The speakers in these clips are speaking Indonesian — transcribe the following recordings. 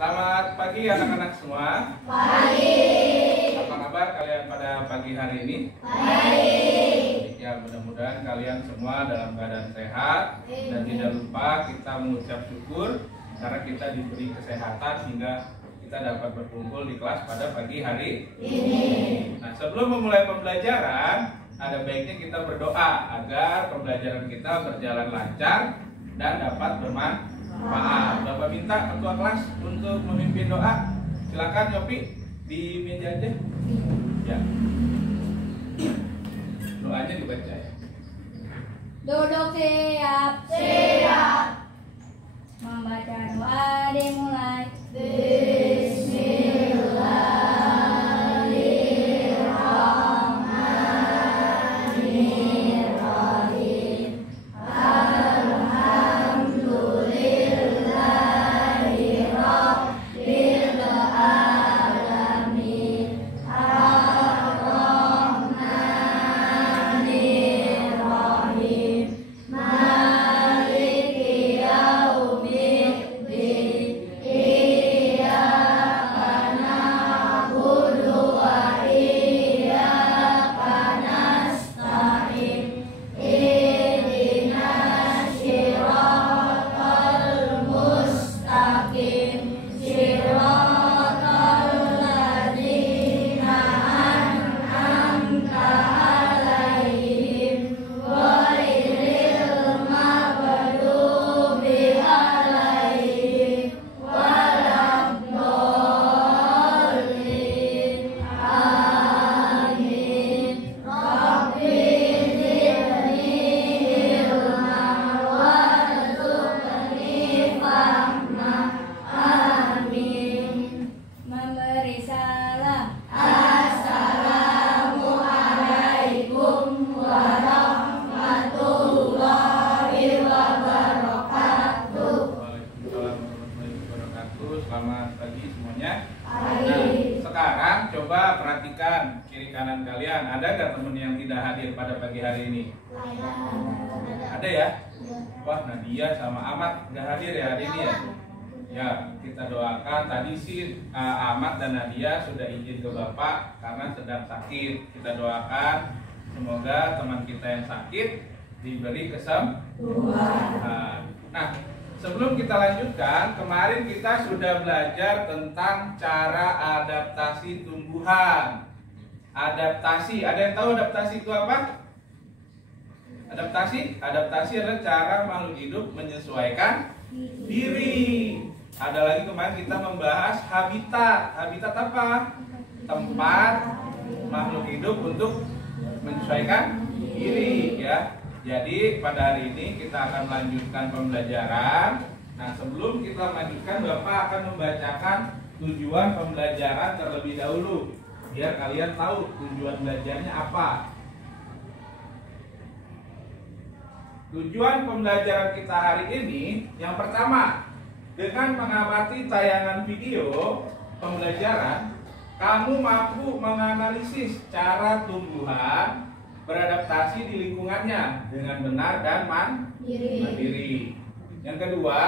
Selamat pagi anak-anak semua. Pagi. Apa kabar kalian pada pagi hari ini? Baik. Ya, mudah-mudahan kalian semua dalam keadaan sehat. Dan tidak lupa kita mengucap syukur karena kita diberi kesehatan sehingga kita dapat berkumpul di kelas pada pagi hari ini. Nah, sebelum memulai pembelajaran, ada baiknya kita berdoa agar pembelajaran kita berjalan lancar dan dapat bermanfaat. Bapak minta ketua kelas untuk memimpin doa. Silakan Yopi di meja aja. Ya. Doanya dibaca ya. Duduk siap. Siap. Membaca doa dimulai. Selamat pagi semuanya. Nah, sekarang coba perhatikan kiri kanan kalian. Ada nggak teman yang tidak hadir pada pagi hari ini? Ada ya? Wah, Nadia sama Ahmad nggak hadir ya hari ini ya? Ya, kita doakan. Tadi sih Ahmad dan Nadia sudah izin ke Bapak karena sedang sakit. Kita doakan semoga teman kita yang sakit diberi kesembuhan. Nah, sebelum kita lanjutkan, kemarin kita sudah belajar tentang cara adaptasi tumbuhan. Adaptasi, ada yang tahu adaptasi itu apa? Adaptasi adalah cara makhluk hidup menyesuaikan diri. Ada lagi kemarin kita membahas habitat. Habitat apa? Tempat makhluk hidup untuk menyesuaikan diri, ya. Jadi pada hari ini kita akan melanjutkan pembelajaran. Nah, sebelum kita melanjutkan, Bapak akan membacakan tujuan pembelajaran terlebih dahulu, biar kalian tahu tujuan belajarnya apa. Tujuan pembelajaran kita hari ini, yang pertama, dengan mengamati tayangan video pembelajaran, kamu mampu menganalisis cara tumbuhan beradaptasi di lingkungannya dengan benar dan mandiri. Yang kedua,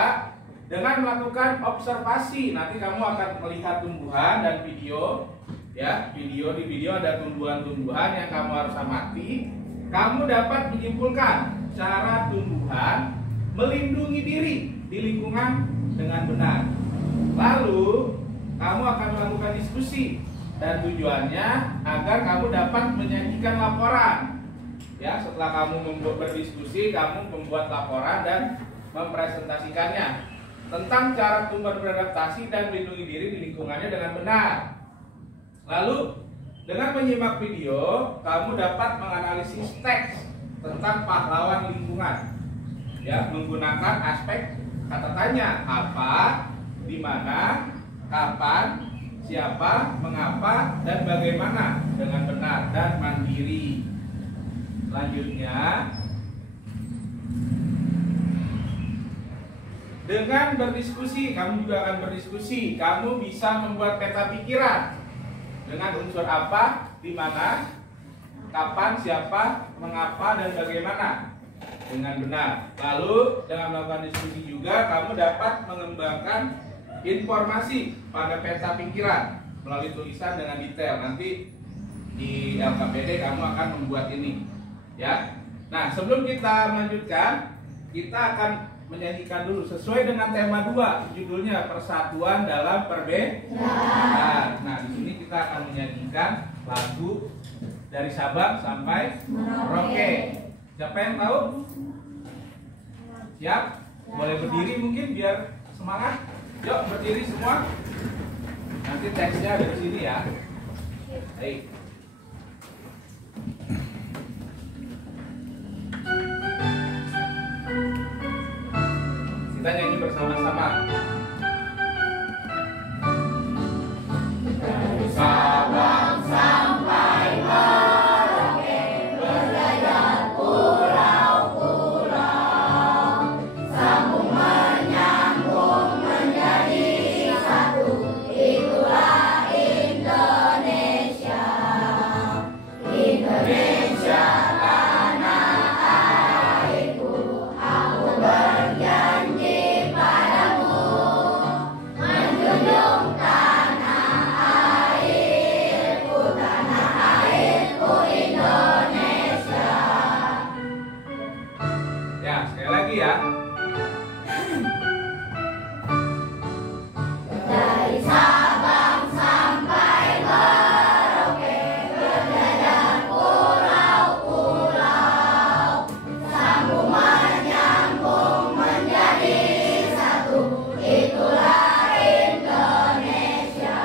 dengan melakukan observasi, nanti kamu akan melihat tumbuhan dan video, ya. Di video ada tumbuhan-tumbuhan yang kamu harus amati. Kamu dapat menyimpulkan cara tumbuhan melindungi diri di lingkungan dengan benar. Lalu, kamu akan melakukan diskusi. Dan tujuannya agar kamu dapat menyajikan laporan. Ya, setelah kamu berdiskusi, kamu membuat laporan dan mempresentasikannya tentang cara tumbuhan beradaptasi dan melindungi diri di lingkungannya dengan benar. Lalu, dengan menyimak video, kamu dapat menganalisis teks tentang pahlawan lingkungan. Ya, menggunakan aspek kata tanya, apa, di mana, kapan, siapa, mengapa, dan bagaimana dengan benar dan mandiri. Selanjutnya, dengan berdiskusi, kamu juga akan berdiskusi. Kamu bisa membuat peta pikiran dengan unsur apa, di mana, kapan, siapa, mengapa, dan bagaimana dengan benar. Lalu dengan melakukan diskusi juga kamu dapat mengembangkan informasi pada peta pikiran melalui tulisan dengan detail. Nanti di LKPD kamu akan membuat ini, ya. Nah, sebelum kita melanjutkan, kita akan menyanyikan dulu sesuai dengan tema 2, judulnya Persatuan dalam Perbedaan. Nah, di sini kita akan menyanyikan lagu dari Sabang sampai Merauke. Siapa yang tahu? Siap? Boleh berdiri mungkin biar semangat. Yuk berdiri semua. Nanti teksnya ada di sini ya. Baik. Kita nyanyi bersama-sama. Dari Sabang sampai Merauke, berdayat pulau-pulau, sambung menyambung menjadi satu, itulah Indonesia. Indonesia tanah airku, aku berjanji padamu, menjunjung tanah airku Indonesia. Ya, sekali lagi ya. Dari Sabang sampai Merauke, berdayat pulau-pulau, sambung menyambung menjadi satu, itulah Indonesia.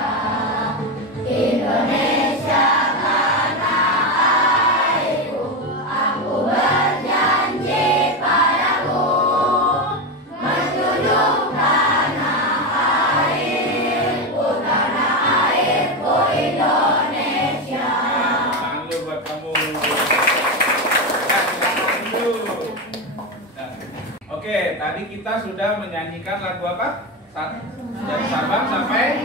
Indonesia tanah airku, aku berjanji padamu, menjunjung tanah airku Indonesia. Tangan dulu buat kamu. Ya, tangan dulu. Nah, oke, tadi kita sudah menyanyikan lagu apa? Dari Sabang sampai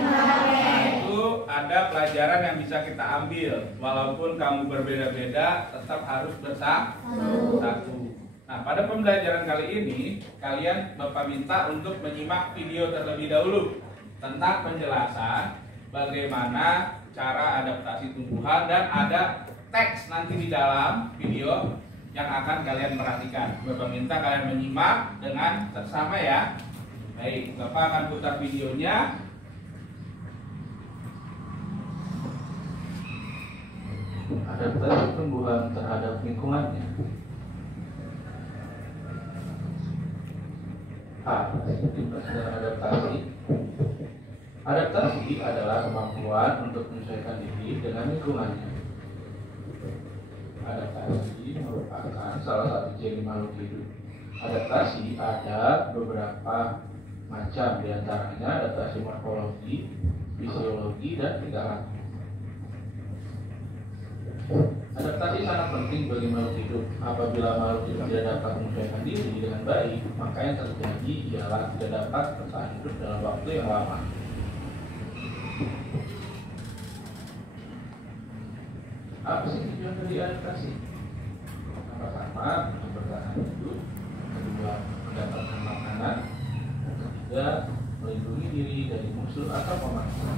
itu ada pelajaran yang bisa kita ambil. Walaupun kamu berbeda-beda, tetap harus bersatu. Nah, pada pembelajaran kali ini, kalian Bapak minta untuk menyimak video terlebih dahulu tentang penjelasan bagaimana cara adaptasi tumbuhan, dan ada teks nanti di dalam video yang akan kalian perhatikan. Bapak minta kalian menyimak dengan seksama ya. Baik, Bapak akan putar videonya. Adaptasi tumbuhan terhadap lingkungannya. A. Adaptasi. Adaptasi adalah kemampuan untuk menyesuaikan diri dengan lingkungannya. Adaptasi merupakan salah satu ciri makhluk hidup. Adaptasi ada beberapa macam, diantaranya adaptasi morfologi, fisiologi, dan perilaku. Adaptasi sangat penting bagi makhluk hidup. Apabila makhluk hidup tidak dapat menyesuaikan diri dengan baik, maka yang terjadi ialah tidak dapat bertahan hidup dalam waktu yang lama. Apa sih tujuan dari adaptasi? Yang pertama, bertahan hidup. Kedua, mendapatkan makanan. Dan ketiga, melindungi diri dari musuh atau pemangsa.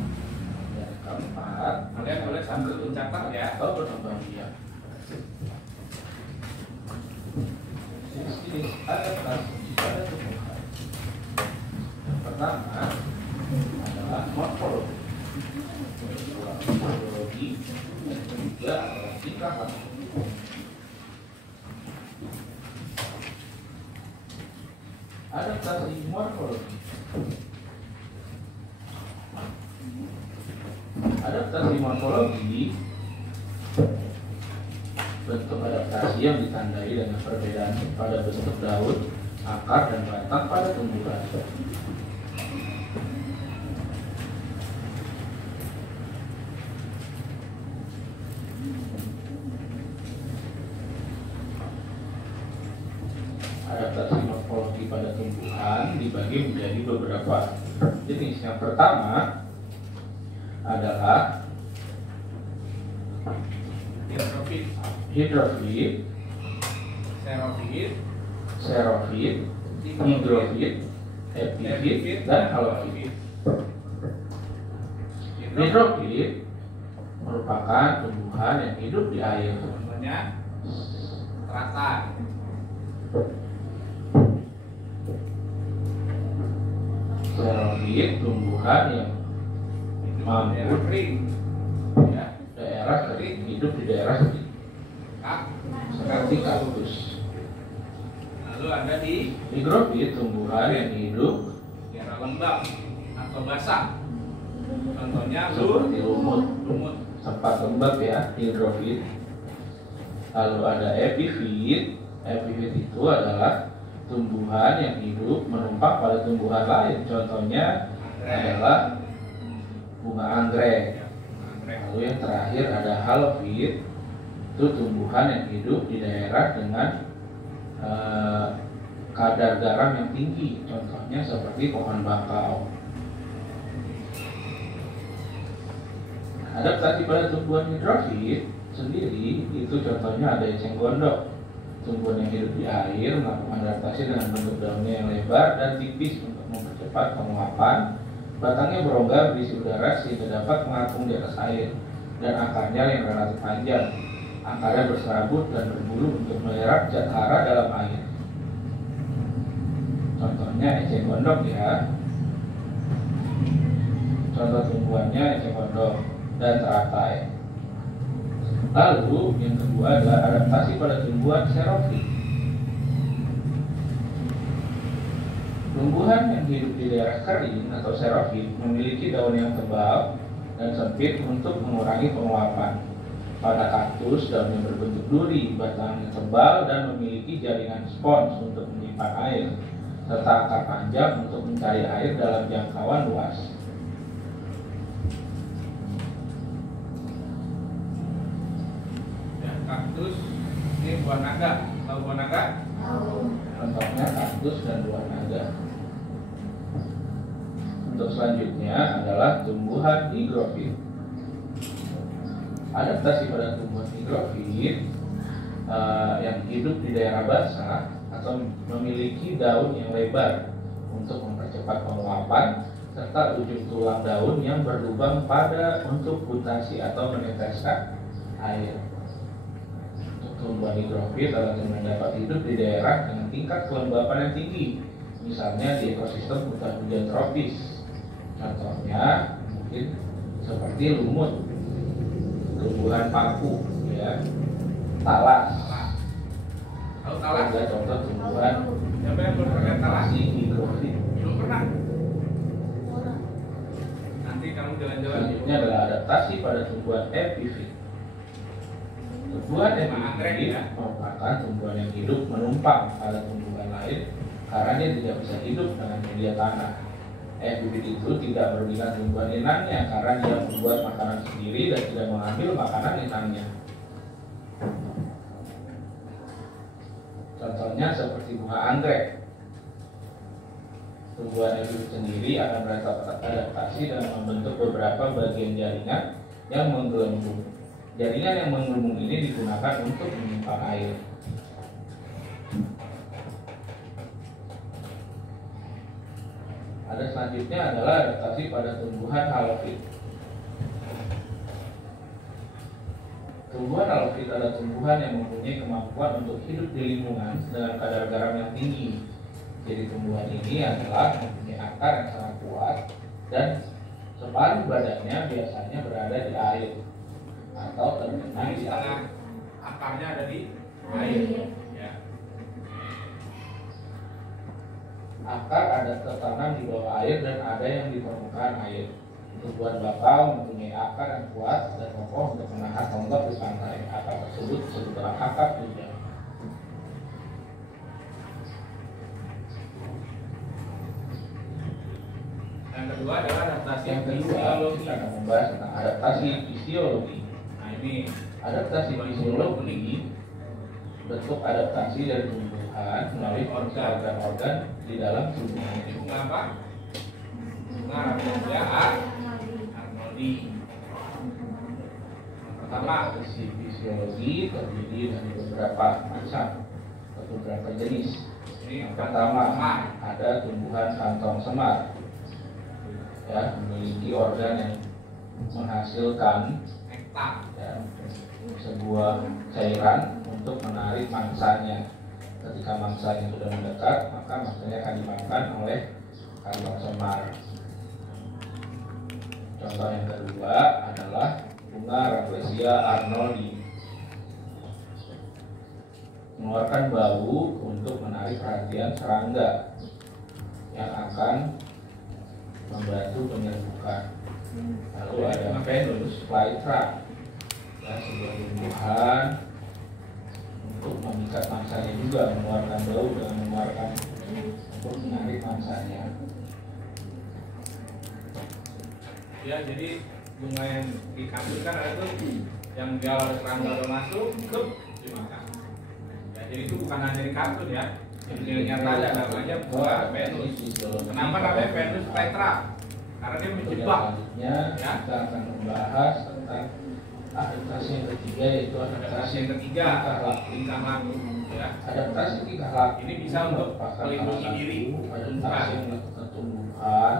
Dan keempat, Kalian boleh sambil mencatat ya. atau berkembang biak. Jenis adaptasi pada tumbuhan. Yang pertama adalah morfologi. Kedua, fisiologi. Dan ketiga adalah tingkah laku. Adaptasi morfologi. Adaptasi morfologi bentuk adaptasi yang ditandai dengan perbedaan pada bentuk daun, akar, dan batang pada tumbuhan. Adaptasi morfologi pada tumbuhan dibagi menjadi beberapa jenis. Yang pertama adalah hidrofit, serofit, hidrofit, epifit, dan halofit. Hidrofit merupakan tumbuhan yang hidup di air. Contohnya teratai. Xerofit tumbuhan yang mampu Daerah kering. Ya. daerah kering, hidup di daerah kering seperti kaktus. Lalu ada di Higrofit tumbuhan yang hidup daerah lembab atau basah. Contohnya seperti lumut, lumut. tempat lembab ya, hidrofit. Lalu ada epifit. Epifit itu adalah tumbuhan yang hidup menumpang pada tumbuhan lain. Contohnya adalah bunga anggrek. Lalu yang terakhir ada halofit. Itu tumbuhan yang hidup di daerah dengan kadar garam yang tinggi. Contohnya seperti pohon bakau. Adaptasi pada tumbuhan hidrofit sendiri itu contohnya ada eceng gondok. Tumbuhan yang hidup di air melakukan adaptasi dengan bentuk daunnya yang lebar dan tipis untuk mempercepat penguapan. Batangnya berongga berisi udara sehingga dapat mengapung di atas air, dan akarnya yang relatif panjang. Akarnya berserabut dan berbulu untuk menyerap zat hara dalam air. Contohnya eceng gondok ya. Contoh tumbuhannya eceng gondok dan teratai. Lalu yang kedua adalah adaptasi pada tumbuhan xerofit. Tumbuhan yang hidup di daerah kering atau xerofit memiliki daun yang tebal dan sempit untuk mengurangi penguapan. Pada kaktus, daunnya berbentuk duri, batangnya tebal dan memiliki jaringan spons untuk menyimpan air, serta akar panjang untuk mencari air dalam jangkauan luas. Kaktus ini buah naga. Tahu buah naga? Contohnya kaktus dan buah naga. Untuk selanjutnya adalah tumbuhan higrofit. Adaptasi pada tumbuhan higrofit yang hidup di daerah basah atau memiliki daun yang lebar untuk mempercepat penguapan, serta ujung tulang daun yang berlubang pada untuk gutasi atau meneteskan air. Tumbuhan higrofit adalah tumbuhan yang dapat hidup di daerah dengan tingkat kelembapan yang tinggi, misalnya di ekosistem hutan hujan tropis. Contohnya mungkin seperti lumut, tumbuhan paku, ya, talas. Tahu talas? Ada contoh tumbuhan Siapa yang belum pernah talas? higrofit. Belum pernah. Nanti kamu jalan-jalan. Selanjutnya adalah adaptasi pada tumbuhan epifit. Tumbuhan epifit merupakan tumbuhan yang hidup menumpang pada tumbuhan lain karena dia tidak bisa hidup dengan media tanah. Epifit itu tidak merugikan tumbuhan inangnya karena dia membuat makanan sendiri dan tidak mengambil makanan inangnya. Contohnya seperti bunga anggrek. Tumbuhan epifit sendiri akan beradaptasi dengan membentuk beberapa bagian jaringan yang menggelembung. Jaringan yang menggelembung ini digunakan untuk menyimpan air. Ada selanjutnya adalah adaptasi pada tumbuhan halofit. Tumbuhan halofit adalah tumbuhan yang mempunyai kemampuan untuk hidup di lingkungan dengan kadar garam yang tinggi. Jadi tumbuhan ini adalah mempunyai akar yang sangat kuat dan separuh badannya biasanya berada di air atau terbenam di air. Akarnya ada di air. Ya. Akar ada tertanam di bawah air dan ada yang di permukaan air. Tumbuhan bakau mempunyai akar yang kuat dan kokoh untuk menahan ombak di pantai. Akar tersebut disebut akar tunjang. Yang kedua adalah adaptasi Yang kedua, fisiologi. kita akan membahas tentang adaptasi fisiologi. Nah ini Adaptasi fisiologi bentuk adaptasi dari tumbuhan melalui organ-organ di dalam tubuhnya. bunga apa? Bunga Rafflesia arnoldi. Pertama, Adaptasi fisiologi terdiri dari beberapa macam atau beberapa jenis. ini Yang pertama ada tumbuhan kantong semar. ya, memiliki organ yang menghasilkan ya, sebuah cairan untuk menarik mangsanya. Ketika mangsanya sudah mendekat, maka mangsanya akan dimakan oleh kantong semar. Contoh yang kedua adalah bunga Rafflesia arnoldii, mengeluarkan bau untuk menarik perhatian serangga yang akan membantu penyerbukan. Lalu ada Venus flytrap, ya, sebuah tumbuhan untuk memikat mangsanya juga, mengeluarkan bau dan mengeluarkan untuk menarik mangsanya. Ya, jadi bunga yang dikandung kan ada tuh yang dia harus serangga udah masuk, dimakan. Ya, jadi itu bukan hanya di kartun ya. Yang nyata ada namanya bunga Venus. Kenapa namanya Venus flytrap? Karena dia menjebak. Selanjutnya kita akan membahas tentang adaptasi yang ketiga, yaitu Adaptasi yang ketiga, tingkah laku. Ya. Adaptasi tingkah laku Ini bisa untuk melindungi diri. Adaptasi yang melakukan tumbuhan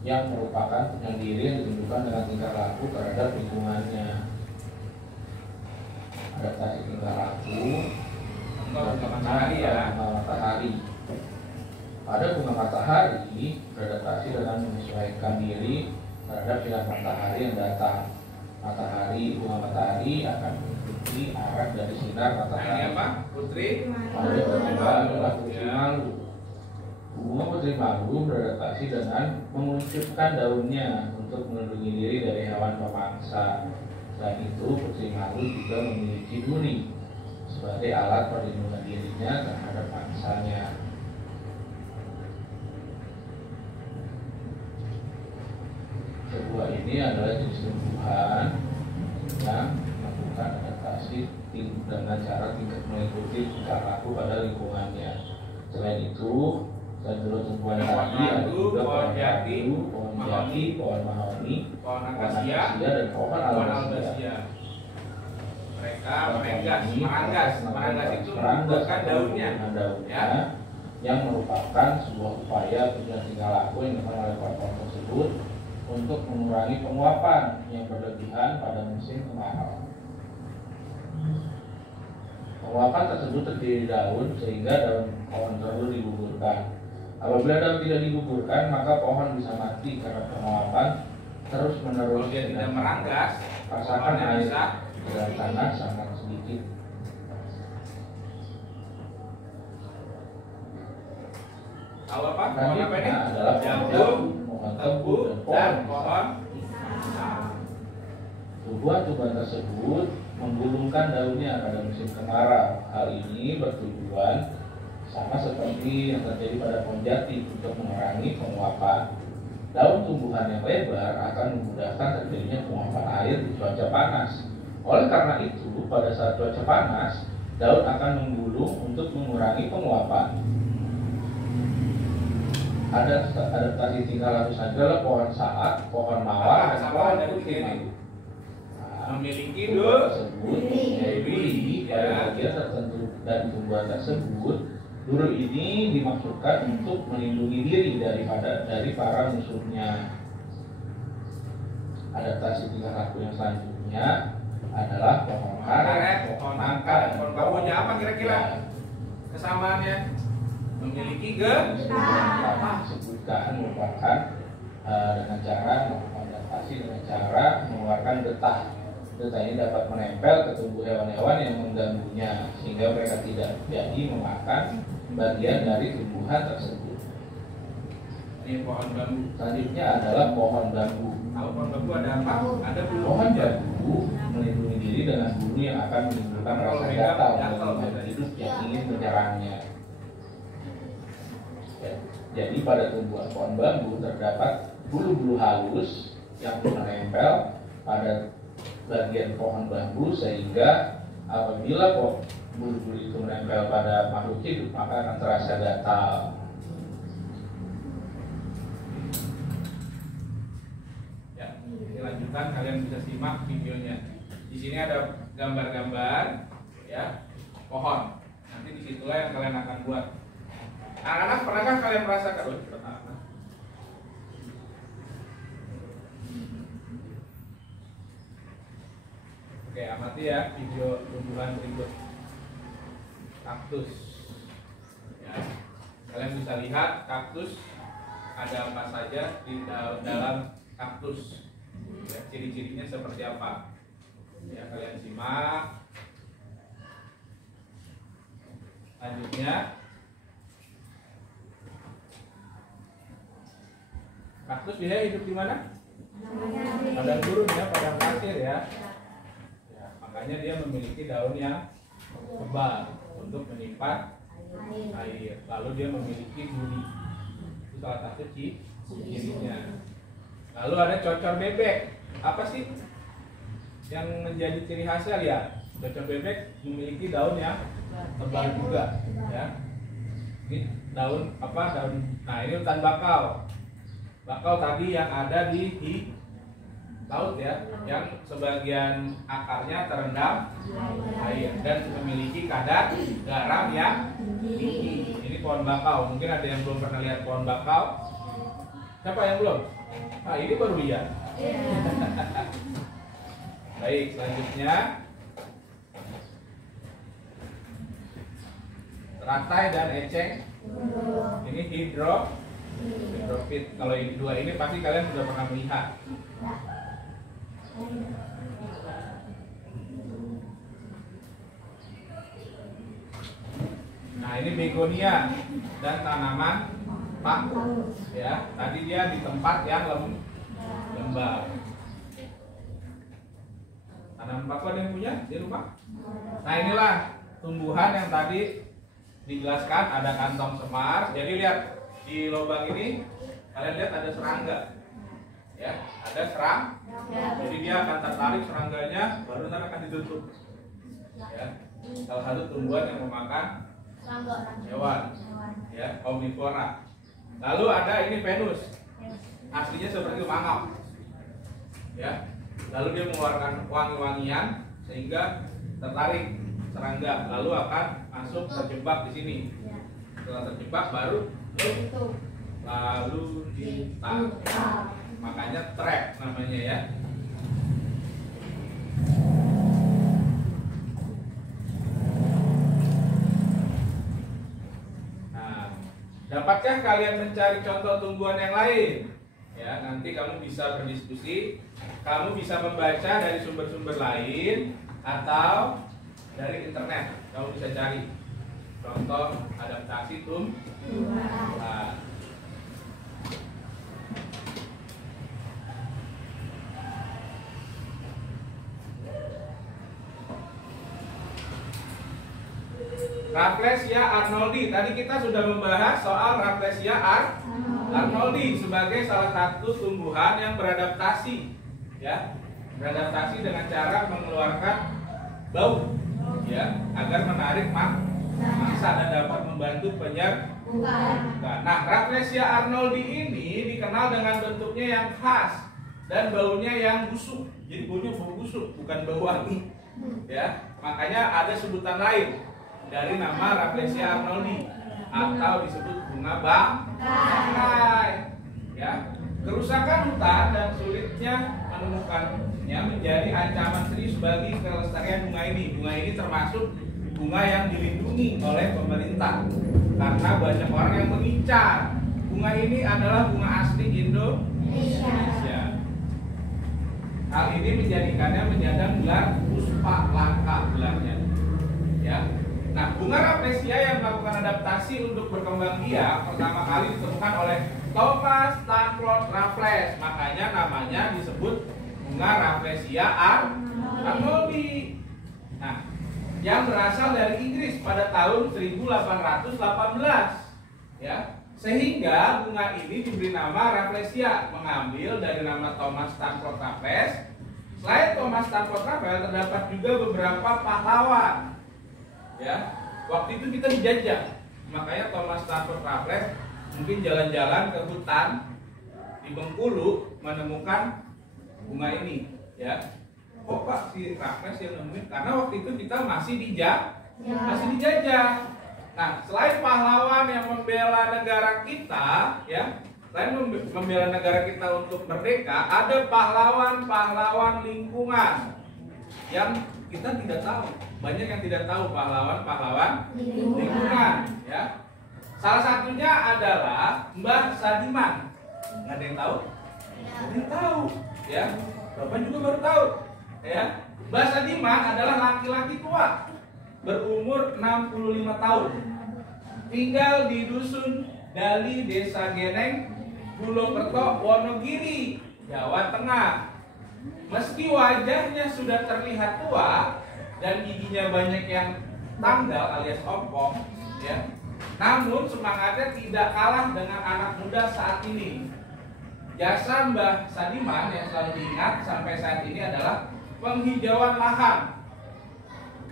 yang merupakan penyendiri yang ditunjukkan dengan tingkah laku terhadap lingkungannya. Adaptasi tingkah laku Bunga matahari ya. Bunga matahari. Pada bunga matahari beradaptasi dengan menyesuaikan diri terhadap sinar matahari yang datang. Bunga matahari akan mengikuti arah dari sinar Ini matahari. apa? Putri. Pada kedua adalah putri malu. Bunga putri malu beradaptasi dengan mengucurkan daunnya untuk melindungi diri dari hewan pemangsa. Selain itu, putri malu juga memiliki duri sebagai alat perlindungan dirinya terhadap mangsanya. Kedua ini adalah jenis tumbuhan yang melakukan adaptasi dengan cara mengikuti tingkah laku pada lingkungannya. Selain itu, dulu tumbuhan tadi ada juga pohon jati, pohon mahoni, Pohon akasia, dan pohon albasia. Mereka meranggas itu membutuhkan daunnya. Ya. Yang merupakan sebuah upaya perubahan tingkah laku yang dilakukan oleh pohon tersebut untuk mengurangi penguapan yang berlebihan pada musim kemarau. Penguapan tersebut terdiri daun sehingga daun pohon tersebut digugurkan. Apabila daun tidak digugurkan, maka pohon bisa mati karena penguapan terus menerus. Kalau dia tidak meranggas, rasakan air bisa di dalam tanah sangat sedikit. Tahu apa? Pohon apa ini? Adalah Jambu, pohon tebu, dan pohon. Tumbuhan-tumbuhan tersebut menggulungkan daunnya pada musim kemarau. Hal ini bertujuan sama seperti yang terjadi pada pohon jati untuk mengurangi penguapan. Daun tumbuhan yang lebar akan memudahkan terjadinya penguapan air di cuaca panas. Oleh karena itu, pada saat cuaca panas, daun akan menggulung untuk mengurangi penguapan. Ada adaptasi tingkah laku saja adalah pohon saat, pohon mawar, dan pohon putri malu. Memiliki tersebut duri, pada bagian tertentu dari tumbuhan tersebut. Duri ini dimaksudkan untuk melindungi diri dari para musuhnya. Adaptasi tingkah laku yang selanjutnya adalah pohon karet, pohon nangka, dan pohon bambunya apa kira-kira kesamaannya? Memiliki disebutkan merupakan dengan cara melakukan adaptasi dengan cara mengeluarkan getah. Getah ini dapat menempel ke tubuh hewan-hewan yang mengganggunya sehingga mereka tidak jadi memakan bagian dari tumbuhan tersebut. Ini pohon bambu. Selanjutnya adalah pohon bambu. Tahu pohon bambu ada apa? Ada bulu. Pohon bambu melindungi diri dengan bulu yang akan menimbulkan rasa gatal bagi hidup yang ingin menyerangnya. Jadi pada tumbuhan pohon bambu terdapat bulu-bulu halus yang menempel pada bagian pohon bambu sehingga apabila bulu-bulu itu menempel pada makhluk hidup maka akan terasa gatal. Ya, ini lanjutan, kalian bisa simak videonya. Di sini ada gambar-gambar ya pohon. Nanti disitulah yang kalian akan buat. Anak-anak, pernahkah kalian merasakan? Oke, amati ya video tumbuhan berikut. Kaktus. Ya. Kalian bisa lihat kaktus ada apa saja di dalam kaktus. Ya, ciri-cirinya seperti apa? Ya, kalian simak. Lanjutnya, kaktus biasanya hidup di mana? Padang gurun ya, padang pasir ya. Ya, makanya dia memiliki daun yang tebal untuk menyimpan air. Lalu dia memiliki duri. Itu salah satu cirinya. Lalu ada cocor bebek. Apa sih yang menjadi ciri khasnya ya? Cocor bebek memiliki daun yang tebal juga, ya. Ini daun apa? Nah, ini hutan bakau. Bakau tadi yang ada di laut ya, yang sebagian akarnya terendam air dan memiliki kadar garam yang tinggi. Ini pohon bakau. Mungkin ada yang belum pernah lihat pohon bakau. Siapa yang belum? Nah, ini baru lihat. Baik, selanjutnya teratai dan eceng. Ini hidrofit. Kalau ini dua ini pasti kalian sudah pernah melihat. Nah, ini begonia dan tanaman paku. Ya, tadi dia di tempat yang lembab. Tanaman paku ada yang punya di rumah? Nah, inilah tumbuhan yang tadi dijelaskan, ada kantong semar. Jadi lihat di lubang ini, kalian lihat ada serangga. Ya, ada serang. Jadi dia akan tertarik serangganya, baru nanti akan ditutup. Ya, salah satu tumbuhan yang memakan hewan. Ya, omnivora. Lalu ada ini Venus. Aslinya seperti mangap. Ya. Lalu dia mengeluarkan wangi-wangian sehingga tertarik serangga, lalu akan masuk terjebak di sini. Setelah terjebak baru lalu ditangkap. Makanya trap namanya ya. Nah, dapatkah kalian mencari contoh tumbuhan yang lain? Ya, nanti kamu bisa berdiskusi. Kamu bisa membaca dari sumber-sumber lain atau dari internet. Kamu bisa cari contoh adaptasi tumbuhan. Rafflesia arnoldi. Tadi kita sudah membahas soal Rafflesia arnoldi sebagai salah satu tumbuhan yang beradaptasi, ya, beradaptasi dengan cara mengeluarkan bau, ya, agar menarik mangsa dan dapat membantu penyerbukan. Nah, Rafflesia arnoldi ini dikenal dengan bentuknya yang khas dan baunya yang busuk. Jadi baunya bau busuk, bukan bau wangi, ya. Makanya ada sebutan lain dari nama Rafflesia arnoldi, atau disebut bunga bangkai. Ya, kerusakan hutan dan sulitnya menemukannya menjadi ancaman serius bagi kelestarian bunga ini. Bunga ini termasuk bunga yang dilindungi oleh pemerintah karena banyak orang yang mengincar. Bunga ini adalah bunga asli Indonesia. Hal ini menjadikannya menyandang gelar puspa langka gelarnya. Ya. Nah, bunga Rafflesia yang melakukan adaptasi untuk berkembang biak pertama kali ditemukan oleh Thomas Stanford Raffles. Makanya namanya disebut bunga Rafflesia arnoldi. Nah, yang berasal dari Inggris pada tahun 1818. Ya, sehingga bunga ini diberi nama Rafflesia, mengambil dari nama Thomas Stanford Raffles. Selain Thomas Stanford Raffles, terdapat juga beberapa pahlawan. Ya, waktu itu kita dijajah, makanya Thomas Stanford Raffles mungkin jalan-jalan ke hutan di Bengkulu menemukan bunga ini. Ya, kok Pak si Raffles yang nemuin? Karena waktu itu kita masih dijajah. Nah, selain pahlawan yang membela negara kita, ya, selain membela negara kita untuk merdeka, ada pahlawan-pahlawan lingkungan. yang kita tidak tahu. Banyak yang tidak tahu pahlawan-pahlawan lingkungan, ya. Salah satunya adalah Mbah Sadiman. Nggak ada yang tahu? Nggak ada yang tahu, ya. Bapak juga baru tahu, ya. Mbah Sadiman adalah laki-laki tua, berumur 65 tahun. Tinggal di dusun Dali, Desa Geneng, Bulokerto, Wonogiri, Jawa Tengah. Meski wajahnya sudah terlihat tua dan giginya banyak yang tanggal alias ompong, ya, namun semangatnya tidak kalah dengan anak muda saat ini. Jasa Mbah Sadiman yang selalu diingat sampai saat ini adalah penghijauan lahan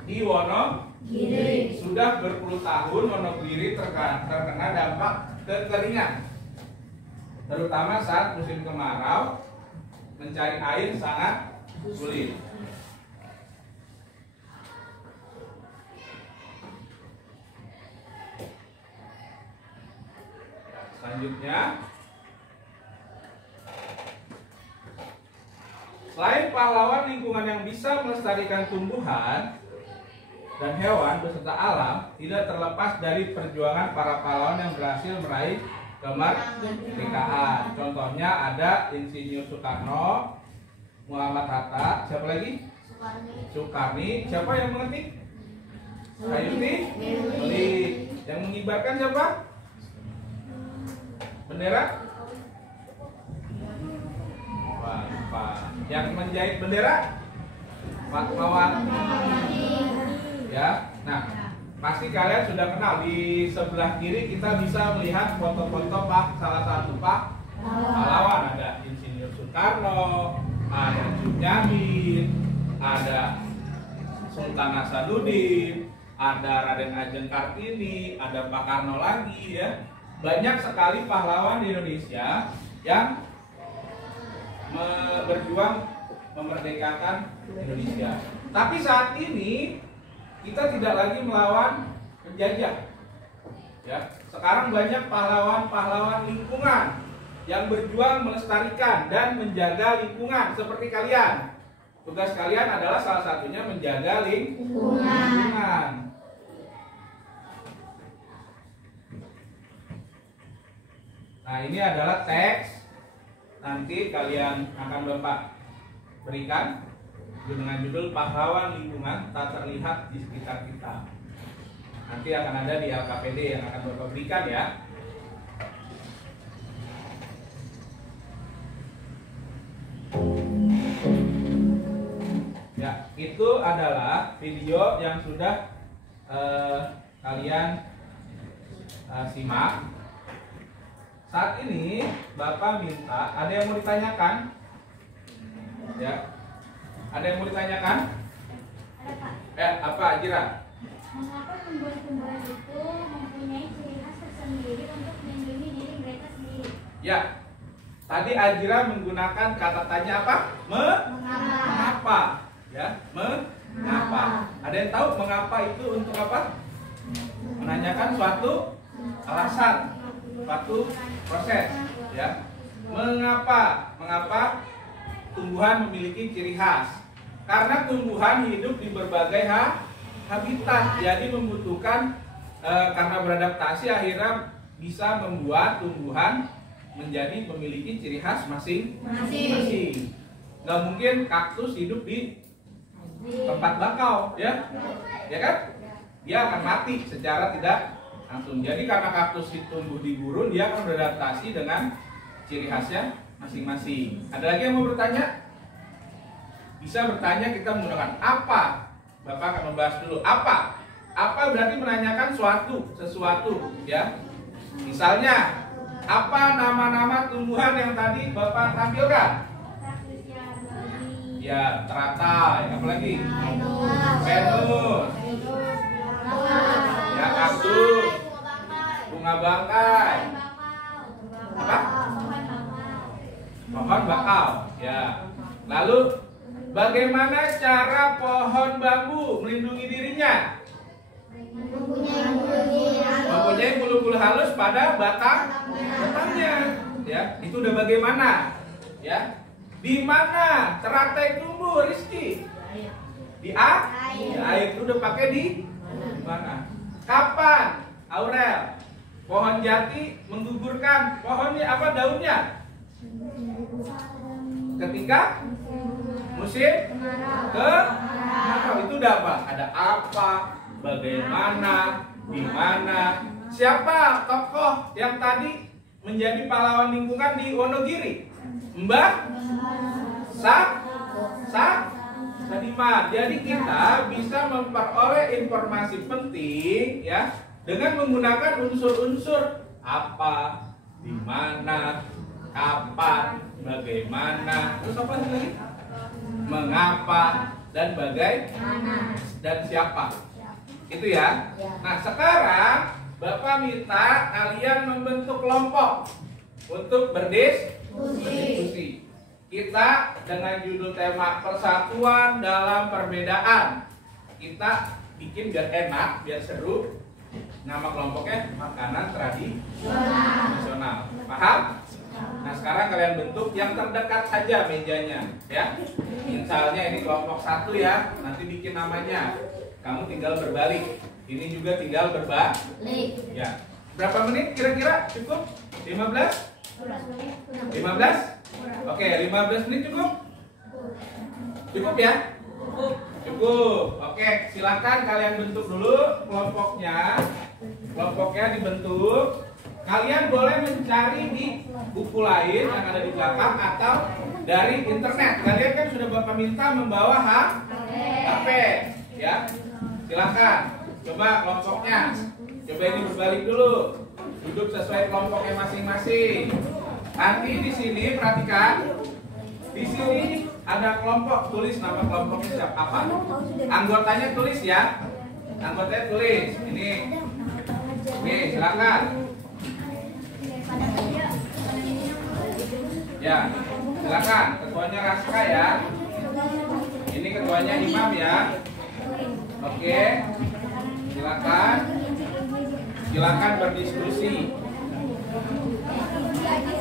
di Wonogiri. Sudah berpuluh tahun Wonogiri terkena dampak kekeringan, terutama saat musim kemarau. Mencari air sangat sulit. Selanjutnya, selain pahlawan lingkungan yang bisa melestarikan tumbuhan dan hewan beserta alam, tidak terlepas dari perjuangan para pahlawan yang berhasil meraih kemerdekaan. Contohnya ada Insinyur Soekarno, Muhammad Hatta, siapa lagi? Soekarni. Siapa yang mengetik? Hayati Melik. Yang mengibarkan siapa? Bendera? Pak. Yang menjahit bendera? Fatmawati. Ya. Nah, pasti kalian sudah kenal. Di sebelah kiri kita bisa melihat foto-foto salah satu pahlawan. Ada Insinyur Soekarno, ada Cut Nyamin, ada Sultan Hasanuddin, ada Raden Ajeng Kartini, ada Pak Karno lagi, ya. Banyak sekali pahlawan di Indonesia yang berjuang memerdekakan Indonesia. Tapi saat ini kita tidak lagi melawan penjajah, ya. Sekarang banyak pahlawan-pahlawan lingkungan yang berjuang melestarikan dan menjaga lingkungan seperti kalian. Tugas kalian adalah salah satunya menjaga lingkungan. Nah, ini adalah teks. Nanti kalian akan Bapak berikan dengan judul Pahlawan Lingkungan Tak Terlihat di Sekitar Kita. Nanti akan ada di LKPD yang akan Bapak berikan, ya. Ya, itu adalah video yang sudah kalian simak. Saat ini Bapak minta, ada yang mau ditanyakan? Ya. Ada yang mau ditanyakan? Ada, Pak. Apa, Ajira? Mengapa tumbuhan-tumbuhan itu mempunyai ciri khas tersendiri untuk melindungi diri mereka sendiri? Ya. Tadi Ajira menggunakan kata tanya apa? Mengapa? Ya, mengapa? Ada yang tahu mengapa itu untuk apa? Menanyakan suatu alasan, suatu proses, ya. Mengapa? Mengapa tumbuhan memiliki ciri khas? Karena tumbuhan hidup di berbagai habitat, jadi membutuhkan karena beradaptasi akhirnya bisa membuat tumbuhan menjadi memiliki ciri khas masing-masing. Nggak mungkin kaktus hidup di tempat bakau, ya kan? Dia akan mati secara tidak langsung. Jadi karena kaktus itu tumbuh di gurun, dia akan beradaptasi dengan ciri khasnya masing-masing. Ada lagi yang mau bertanya? Bisa bertanya, kita menggunakan apa? Bapak akan membahas dulu apa. Apa berarti menanyakan sesuatu, ya. Misalnya, apa nama-nama tumbuhan yang tadi Bapak tampilkan? Ya, teratai, apa lagi? Venus, ya, kaktus, bunga bangkai, apa? Pohon bakau, ya. Lalu bagaimana cara pohon bambu melindungi dirinya? Mempunyai bulu-bulu halus pada batangnya, ya. Itu udah bagaimana, ya. Di mana teratai tumbuh, Rizky? Di air. Itu udah pakai di mana? Kapan, Aurel? Pohon jati menggugurkan pohonnya apa daunnya? Ketika musim kemarau. Itu udah apa? Ada apa? Bagaimana? Di mana? Siapa tokoh yang tadi menjadi pahlawan lingkungan di Wonogiri? Mbah Sadiman. Jadi kita bisa memperoleh informasi penting ya dengan menggunakan unsur-unsur apa, di mana, kapan, bagaimana, terus apa lagi? Mengapa dan bagaimana dan siapa. Itu ya. Nah, sekarang Bapak minta kalian membentuk kelompok untuk berdiskusi. Kita dengan judul tema persatuan dalam perbedaan. Kita bikin biar enak, biar seru. Nama kelompoknya makanan tradisional. Paham? Nah, sekarang kalian bentuk yang terdekat saja mejanya, ya. Misalnya ini kelompok 1 ya. Nanti bikin namanya. Kamu tinggal berbalik. Ini juga tinggal berbalik. Ya. Berapa menit kira-kira? Cukup? 15? 15? Oke, 15 menit cukup? Cukup ya? Cukup. Oke, silakan kalian bentuk dulu kelompoknya. Kelompoknya dibentuk. Kalian boleh mencari di buku lain yang ada di belakang atau dari internet. Kalian kan sudah Bapak minta membawa HP, ya. Silakan. Coba kelompoknya. Coba ini berbalik dulu. Duduk sesuai kelompoknya masing-masing. Nanti di sini perhatikan. Di sini ada kelompok, tulis nama kelompoknya siapa apa. Anggotanya tulis ya. Anggotanya tulis. Ini. Nih, silakan. Ya, silakan. Ketuanya Raska ya. Ini ketuanya Imam ya. Oke. Silakan. Silakan berdiskusi.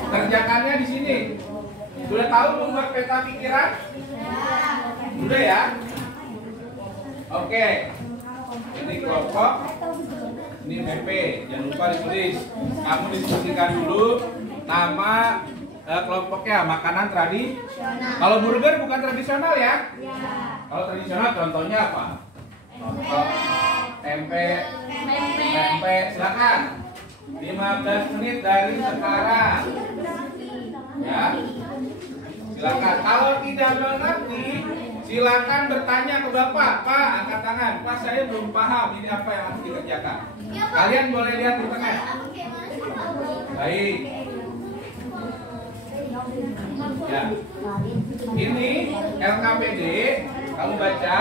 Kerjakannya di sini. Sudah tahu membuat peta pikiran? Sudah ya? Oke. Ini kelompok. Ini PP. Jangan lupa ditulis. Kamu diskusikan dulu nama kelompoknya makanan tradisional. Kalau burger bukan tradisional ya? Kalau tradisional contohnya apa? Contoh tempe. Silakan. 15 menit dari sekarang. Ya. Silakan. Kalau tidak mengerti, silakan bertanya ke Bapak. Pak, angkat tangan. Pak, saya belum paham ini apa yang harus dikerjakan. Kalian boleh lihat di tengah. Baik. Ya. Ini LKPD, kamu baca.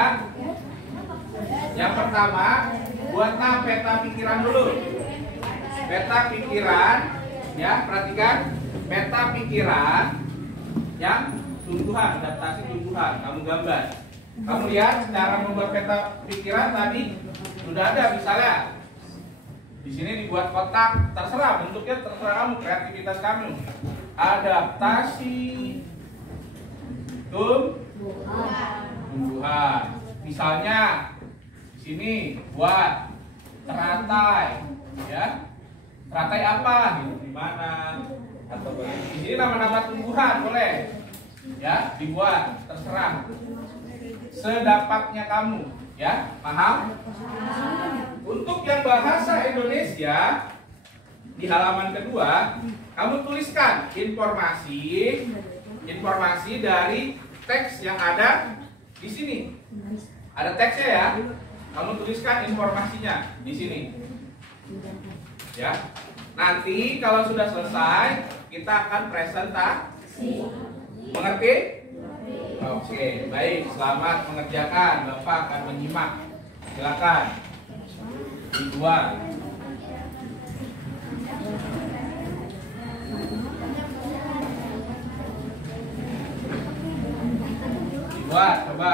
Yang pertama, buatlah peta pikiran dulu. Peta pikiran, ya, perhatikan. Peta pikiran yang tumbuhan, adaptasi tumbuhan, kamu gambar. Kamu lihat cara membuat peta pikiran tadi sudah ada, misalnya di sini dibuat kotak, terserah bentuknya, terserah kamu, kreativitas kamu. Adaptasi tumbuhan. Misalnya di sini buat teratai, ya. Teratai apa? Di mana? Atau di sini nama-nama tumbuhan boleh, ya, dibuat, terserah. Sedapatnya kamu, ya, paham? Untuk yang bahasa Indonesia di halaman kedua, kamu tuliskan informasi dari teks yang ada di sini. Ada teksnya ya. Kamu tuliskan informasinya di sini. Ya. Nanti kalau sudah selesai, kita akan presentasi. Mengerti? Oke, baik. Selamat mengerjakan. Bapak akan menyimak. Silakan. Dibuat. Dibuat, coba.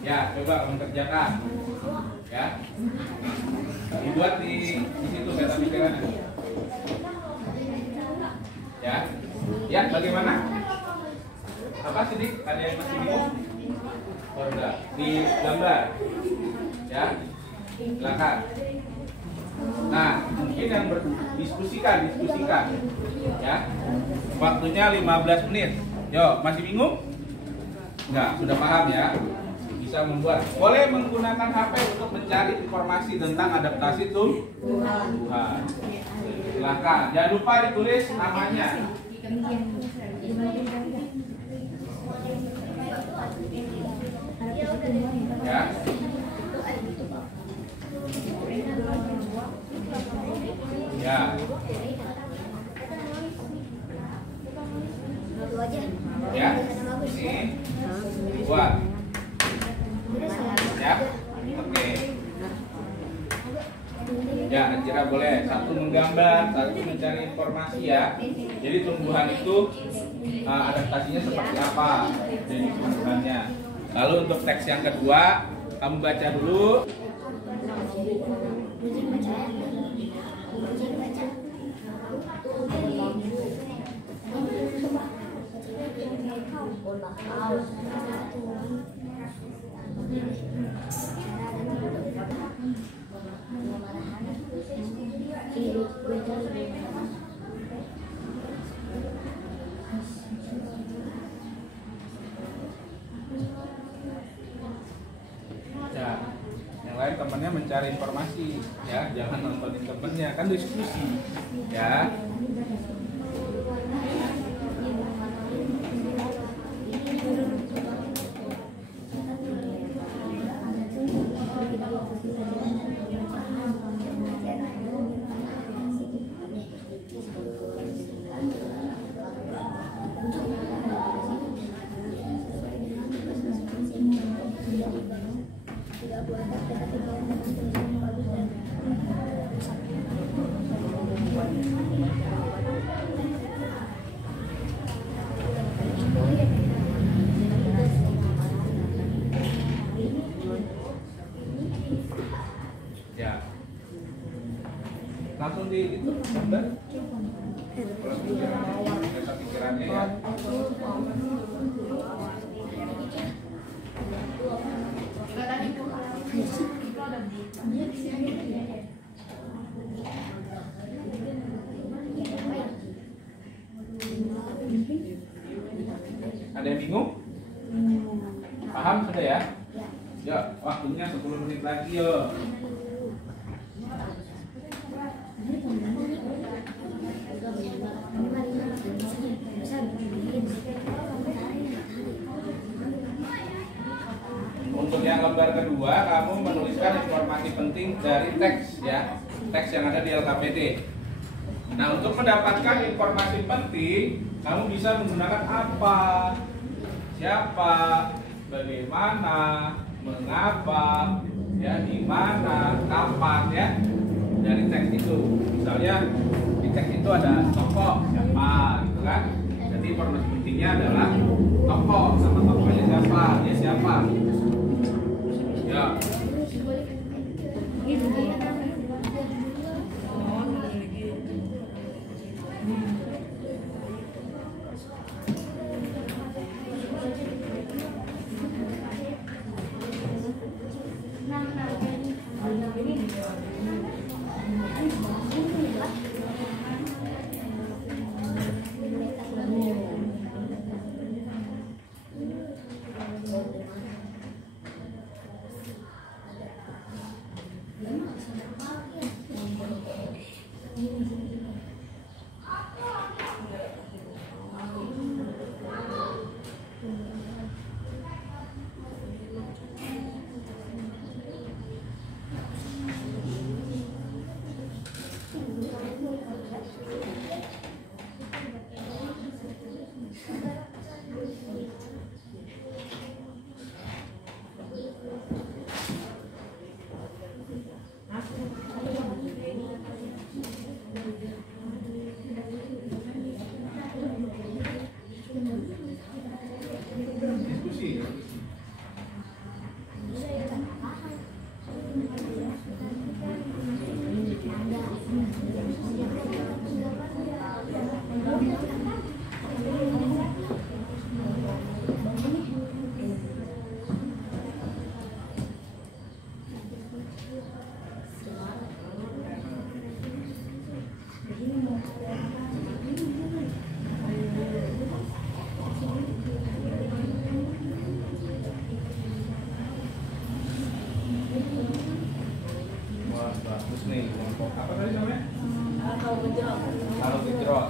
Ya, coba mengerjakan. Ya. Dibuat di situ peta pikirannya. Ya. Ya, bagaimana? Apa sih? Ada yang masih bingung? Oh, enggak. Di gambar. Ya. Silakan. Nah, mungkin yang berdiskusikan. Ya. Waktunya 15 menit. Yo, masih bingung? Enggak, sudah paham ya? Bisa membuat. Boleh menggunakan HP untuk mencari informasi tentang adaptasi tumbuhan. Silakan. Jangan lupa ditulis namanya. Ya. Ya. Ya. Ini buat. Ya. Oke. Ya, Najira boleh. Satu menggambar, satu mencari informasi ya. Jadi tumbuhan itu adaptasinya seperti apa? Jadi tumbuhannya. Lalu untuk teks yang kedua, kamu baca dulu. Ya, yang lain temannya mencari informasi ya, jangan nontonin temennya, kan diskusi ya. Ya, langsung di itu gambar. Pikirannya ya. Ada yang bingung? Paham sudah ya? Ya, waktunya 10 menit lagi yo. Untuk yang lembar kedua, kamu menuliskan informasi penting dari teks ya, teks yang ada di LKPD. Nah, untuk mendapatkan informasi penting, kamu bisa menggunakan apa, siapa, bagaimana, mengapa, ya, di mana, kapan ya, dari teks itu. Misalnya di teks itu ada tokoh siapa, gitu kan? Jadi informasi pentingnya adalah tokoh, sama tokohnya siapa, dia siapa. Ya. Terus nih kelompok apa tadi namanya? Kalau gejrot. Kalau gejrot.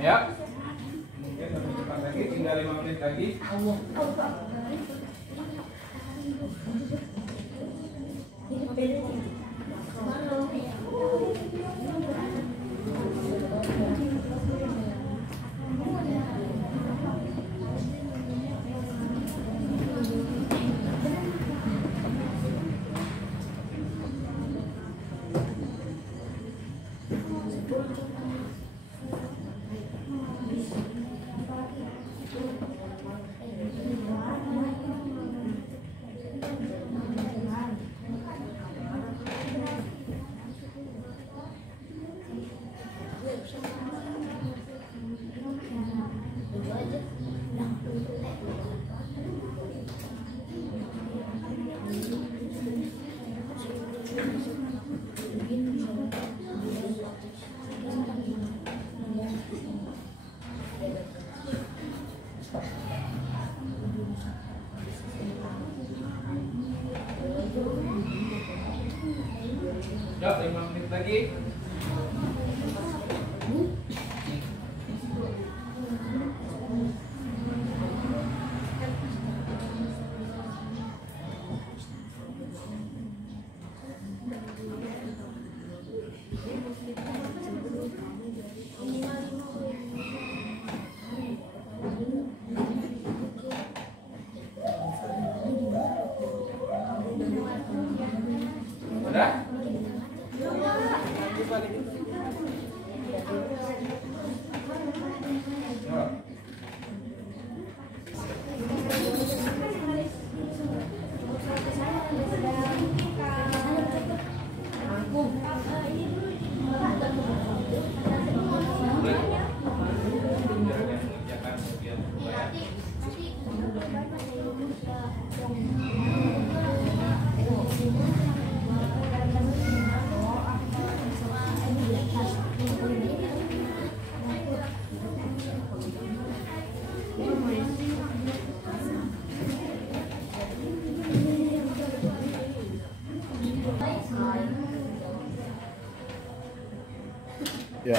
Ayo. Mungkin lebih cepat lagi, tinggal 5 menit lagi. Yuk, 5 menit lagi. Udah? Yuk. Ya.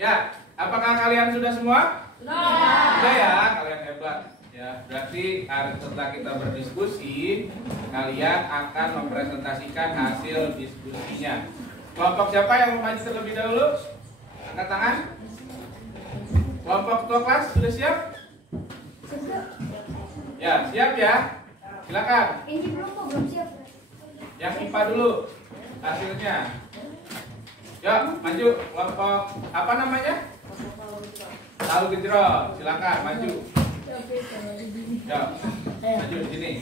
Ya, apakah kalian sudah semua? Sudah ya, kalian hebat. Ya, berarti setelah kita berdiskusi, kalian akan mempresentasikan hasil diskusinya. Kelompok siapa yang mau maju terlebih dahulu? Angkat tangan. Kelompok ketua kelas sudah siap? Ya, siap ya. Silakan. Ini belum siap. Yang IPA dulu hasilnya. Yuk, maju. Kelompok apa namanya? Lalu gejrot. Silakan maju. Yuk, maju di sini.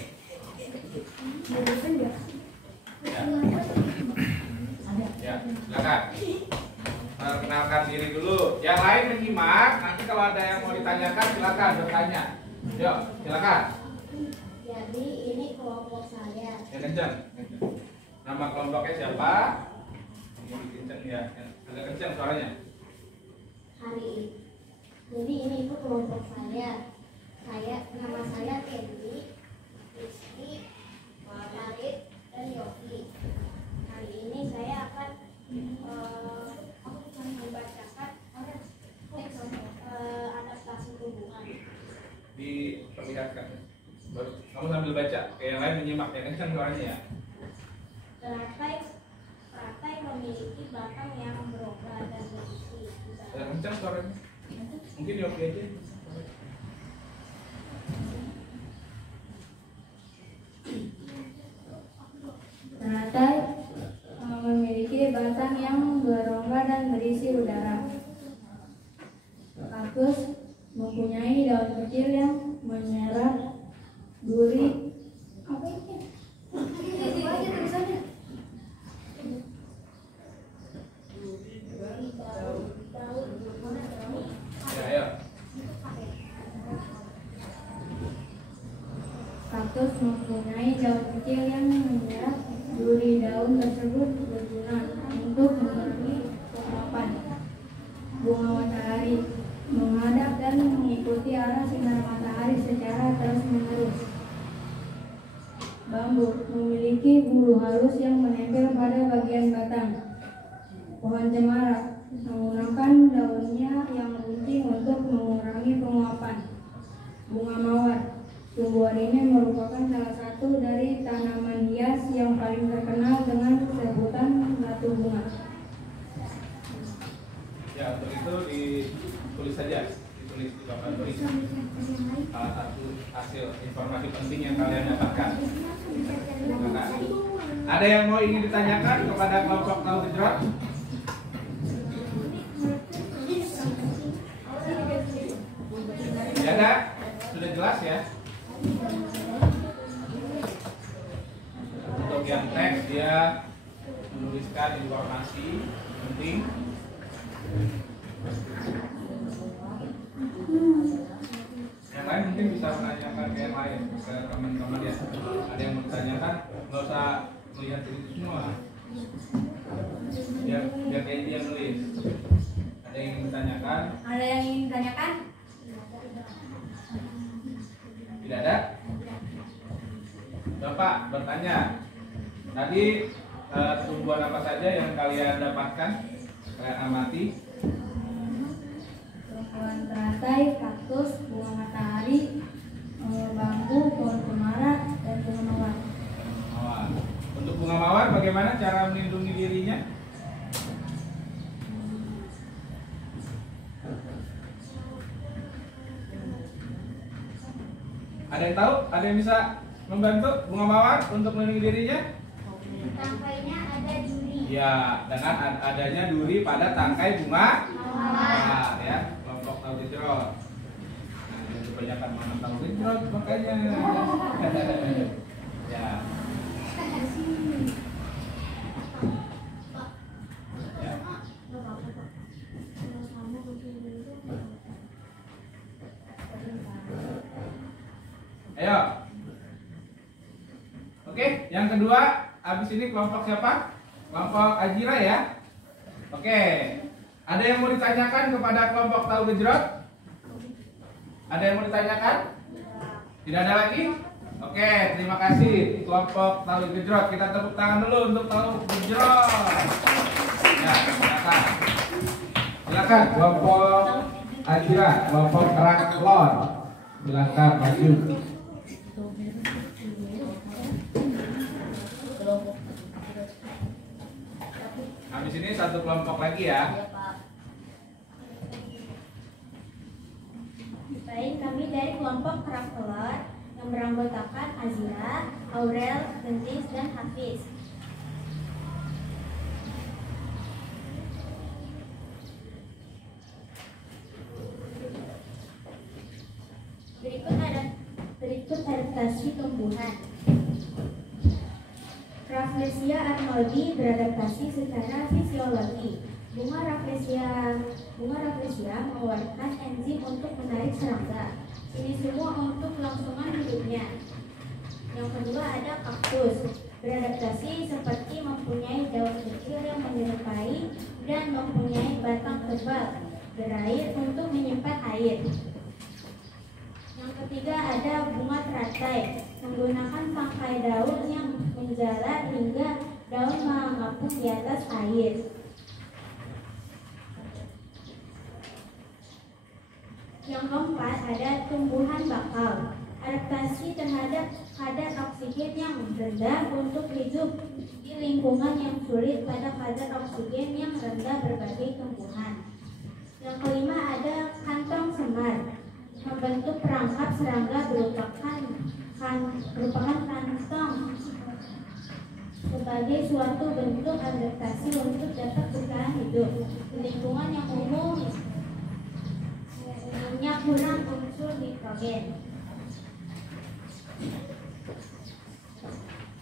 Ya, silakan. Perkenalkan diri dulu. Yang lain menyimak. Nanti kalau ada yang mau ditanyakan, silakan bertanya. Yuk, silakan. Jadi ini kelompok saya. Yang kencang. Nama kelompoknya siapa? Yang kencang ya. Agak kencang suaranya. Hari ini. Jadi ini itu kelompok saya. Nama saya Kenny, Rizky, Farid, dan Yofi. Hari ini saya akan membacakan teks adaptasi tumbuhan. Diperlihatkan. Kamu sambil baca. Kayak yang lain menyimak. Yang kencang suaranya ya. Teratai memiliki batang yang berongga dan berisi. Agak kencang suaranya. Mungkin Yofi aja. Teratai memiliki batang yang berongga dan berisi udara. Kaktus mempunyai daun kecil yang menyerap duri. Apa ini? Apa aja tulisannya? Ya, ayo. Kaktus mempunyai daun kecil yang menyerap duri. Daun tersebut berguna untuk mengurangi penguapan. Bunga matahari menghadap dan mengikuti arah sinar matahari secara terus-menerus. Bambu memiliki bulu halus yang menempel pada bagian batang. Pohon cemara menggunakan daunnya yang runcing untuk mengurangi penguapan. Bunga mawar, tumbuhan ini merupakan salah satu dari tanaman hias yang paling terkenal dengan sebutan batu bunga. Ya, untuk itu ditulis saja, ditulis di papan tulis. Salah satu hasil informasi penting yang kalian dapatkan. Terima kasih. Ada yang mau ingin ditanyakan kepada kelompok tahu gejrot? Ya, ada? Sudah jelas ya? Untuk yang teks dia menuliskan informasi penting. Yang lain mungkin bisa menanyakan ke yang lain, ke teman-teman ya. Ada yang mau ditanyakan, nggak usah melihat itu semua. Biar kayak dia nulis. Ada yang ingin ditanyakan? Ada yang ingin ditanyakan? Tidak ada? Bapak bertanya. Tadi tumbuhan apa saja yang kalian dapatkan? Kalian amati? Tumbuhan teratai, kaktus, bunga matahari, bambu, pohon cemara, dan bunga mawar. Mawar. Untuk bunga mawar bagaimana cara melindungi dirinya? Ada yang tahu? Ada yang bisa membantu bunga mawar untuk melindungi dirinya? Tangkainya ada duri. Ya, dengan adanya duri pada tangkai bunga mawar ya, kelompok tahu gejrot. Nah, ini kebanyakan mana tahu gejrot makanya. Ya. Ya. Ayo. Oke, yang kedua, habis ini kelompok siapa? Kelompok Ajira ya. Oke. Ada yang mau ditanyakan kepada kelompok tahu gejrot? Ada yang mau ditanyakan? Tidak ada lagi? Oke, terima kasih kelompok tahu gejrot. Kita tepuk tangan dulu untuk tahu gejrot. Ya, silakan. Silakan kelompok Ajira, kelompok Raklon. Silakan maju. Habis ini satu kelompok lagi ya. Baik, kami dari kelompok Rakelar yang beranggotakan Azira, Aurel, Gentis, dan Hafiz. Berikut adaptasi tumbuhan. Rafflesia arnoldi beradaptasi secara fisiologi. Bunga Rafflesia mengeluarkan enzim untuk menarik serangga. Ini semua untuk kelangsungan hidupnya. Yang kedua ada kaktus. Beradaptasi seperti mempunyai daun kecil yang menyerupai dan mempunyai batang tebal berair untuk menyimpan air. Yang ketiga ada bunga teratai, menggunakan tangkai daun yang menjalar hingga daun mengapung di atas air. Yang keempat ada tumbuhan bakau, adaptasi terhadap kadar oksigen yang rendah untuk hidup di lingkungan yang sulit pada kadar oksigen yang rendah berbagai tumbuhan. Yang kelima ada kantong semar, membentuk perangkap serangga berupa kantong sebagai suatu bentuk adaptasi untuk dapat bertahan hidup di lingkungan yang umumnya kurang unsur nitrogen.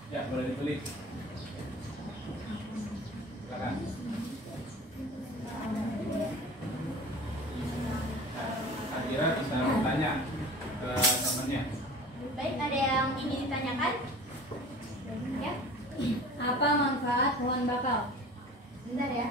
Ya, boleh ditulis. Silakan. Kira bisa bertanya ke temannya. Baik, ada yang ingin ditanyakan? Ya. Apa manfaat pohon bakau? Bentar ya.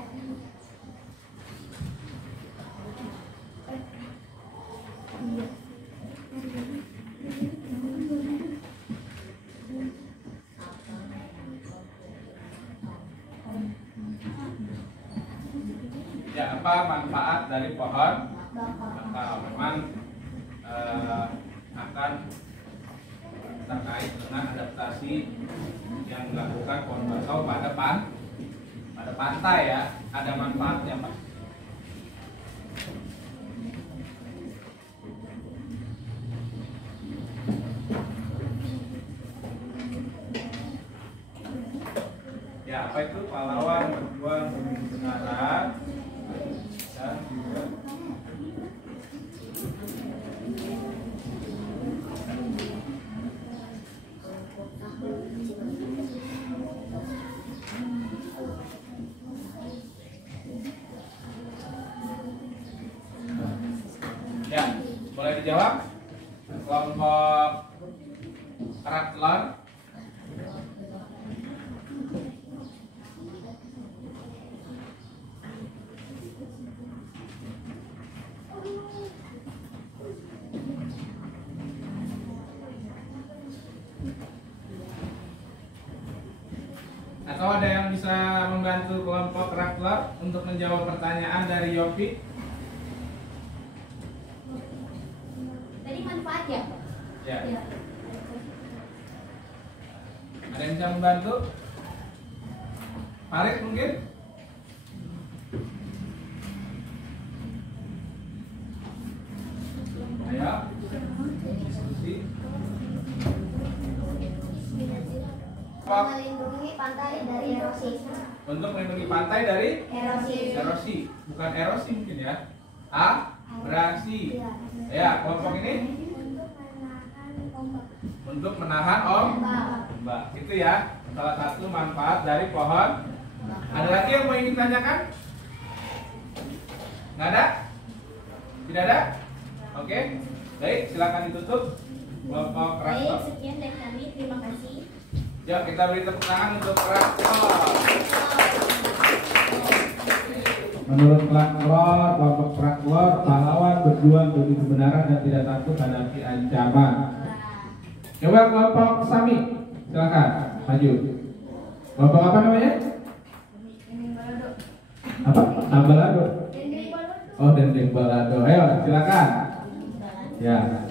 Ya, apa manfaat dari pohon bakau? Memang akan terkait dengan adaptasi yang dilakukan pohon bakau pada pantai ya. Ada manfaatnya, Pak. Ya, apa itu? Pahlawan berjuang demi kebenaran dan juga ya, boleh dijawab? Kelompok kerak telur. Atau ada yang bisa membantu kelompok kerak telur untuk menjawab pertanyaan dari Yopi? Tadi manfaat ya? Ya. Ada yang bisa membantu? Farid mungkin? Ayo. Diskusi. Melindungi pantai dari erosi. Untuk melindungi pantai dari Erosi. bukan erosi mungkin ya. Abrasi. Ya, kelompok ini untuk menahan ombak. Itu ya, salah satu manfaat dari pohon. Ada lagi yang mau ingin tanyakan? Nggak ada? Tidak ada? Oke. Baik, silakan ditutup kelompok kerak Baik, telur. sekian dari kami. Terima kasih. Yuk kita beri tepuk tangan untuk kerak telur. Menurut kerak telur, kelompok kerak telur pahlawan berjuang demi kebenaran dan tidak takut hadapi ancaman. Coba kelompok Sami, silakan maju. Kelompok apa namanya? Apa? Sambalado. Oh, dendeng balado. Ayo, silakan. Ya.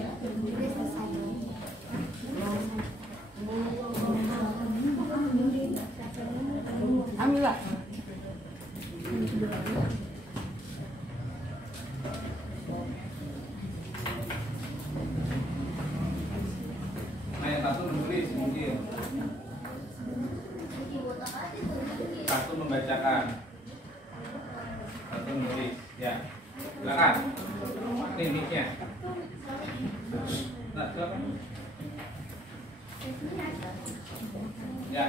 Ambil, Pak. Nah, yang satu menulis mungkin. Satu membacakan. Satu menulis. Ya. Silakan. Ini mic-nya. Nah, silakan. Ya.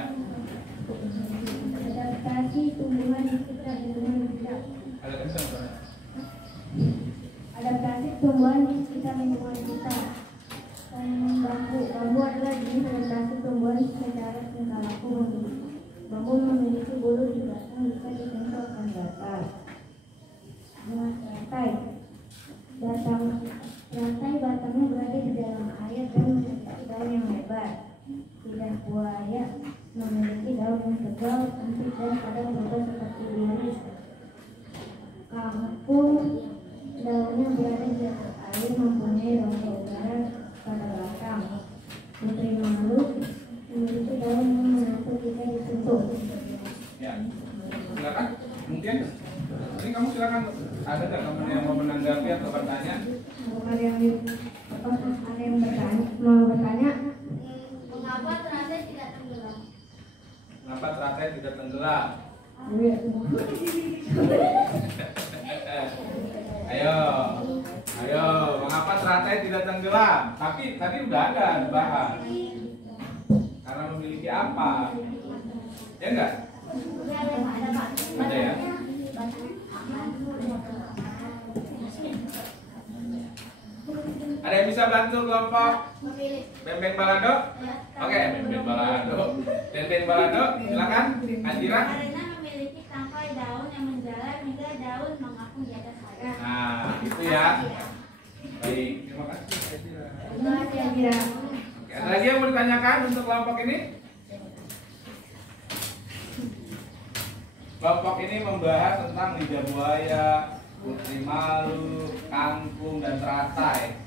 Adaptasi tumbuhan di sekitar lingkungan kita. Ada kesan Pak? Adaptasi tumbuhan di sekitar lingkungan kita. Bambu adalah jenis adaptasi tumbuhan secara tingkah laku. Bambu memiliki bulu di belakang bisa disentuh akan datar. Dengan rantai batangnya berada di dalam air dan memiliki daun yang lebar. Lidah buaya memiliki daun yang tebal, sempit dan kadang berubah seperti biris. Kangkung daunnya berada di atas air, mempunyai rongga udara pada belakang. Putri malu memiliki daun yang menampil jika disentuh. Ya, silakan. Mungkin ini kamu silakan. Ada nggak kamu yang mau menanggapi atau bertanya? Ada yang mau bertanya? Mengapa teratai tidak tenggelam? Kenapa teratai tidak tenggelam? Ayo, mengapa teratai tidak tenggelam? Tapi tadi udah ada dibahas. Karena memiliki apa? Ya enggak? Ada ya? Ada yang bisa bantu kelompok Bembeng Balado? Oke, Bembeng Balado. Bembeng Balado, silakan. Anjira. Karena memiliki tangkai daun yang menjalar hingga daun mengapung di atas air. Nah, itu ya. Baik, terima kasih. Terima kasih, Anjira. Oke, ada lagi yang mau ditanyakan untuk kelompok ini? Kelompok ini membahas tentang lidah buaya, putri malu, kangkung, dan teratai.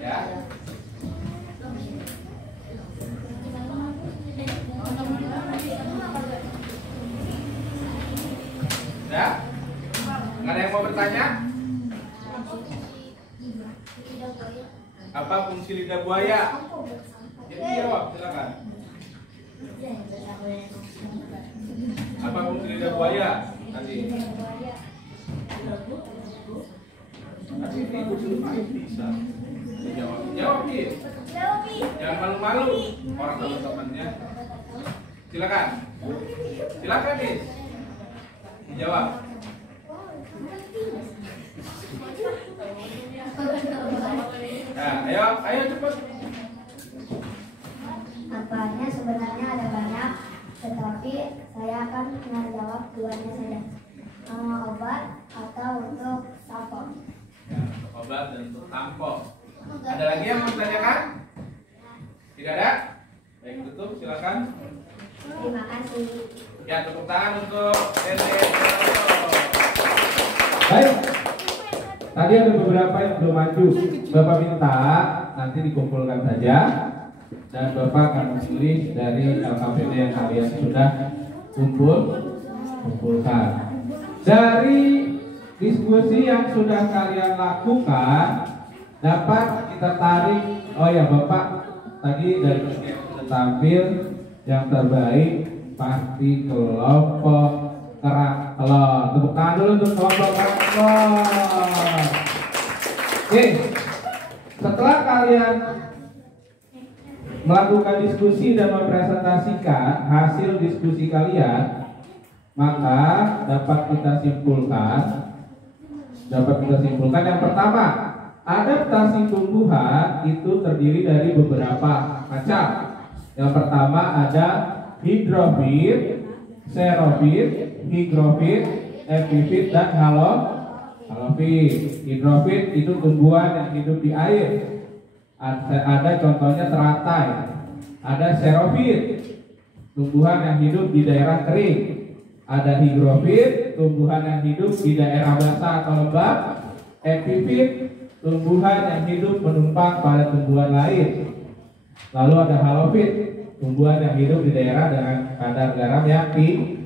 Ya. Ya? Nggak ada yang mau bertanya? Apa fungsi lidah buaya? Jadi jawab, silakan. Apa fungsi lidah buaya tadi? Tadi ibu sudah bisa. Jawab Ki. Jangan malu-malu. Orang teman-temannya. Silakan. Silakan Ki. Dijawab. Nah, ayo cepat. Apanya sebenarnya ada banyak, tetapi saya akan menjawab duanya saja. Obat atau untuk sampo. Ya, obat dan untuk sampo. Ada lagi yang mau ditanyakan? Tidak ada? Baik, tutup. Silakan. Terima kasih. Ya, tepuk tangan untuk Dede. Baik. Tadi ada beberapa yang belum maju. Bapak minta nanti dikumpulkan saja dan Bapak akan memilih dari LKPD yang kalian sudah kumpulkan. Dari diskusi yang sudah kalian lakukan dapat kita tarik. Oh ya, Bapak tadi dari yang sudah tampil yang terbaik pasti kelompok Kerak Telur. Tepuk tangan dulu untuk kelompok Kerak Telur. Oke, setelah kalian melakukan diskusi dan mempresentasikan hasil diskusi kalian, maka dapat kita simpulkan yang pertama, adaptasi tumbuhan itu terdiri dari beberapa macam. Yang pertama ada hidrofit, xerofit, higrofit, epifit, dan halofit. Hidrofit itu tumbuhan yang hidup di air. Ada contohnya teratai. Ada xerofit, tumbuhan yang hidup di daerah kering. Ada higrofit, tumbuhan yang hidup di daerah basah atau lembab. Epifit, tumbuhan yang hidup menumpang pada tumbuhan lain. Lalu ada halofit, tumbuhan yang hidup di daerah dengan kadar garam yang tinggi.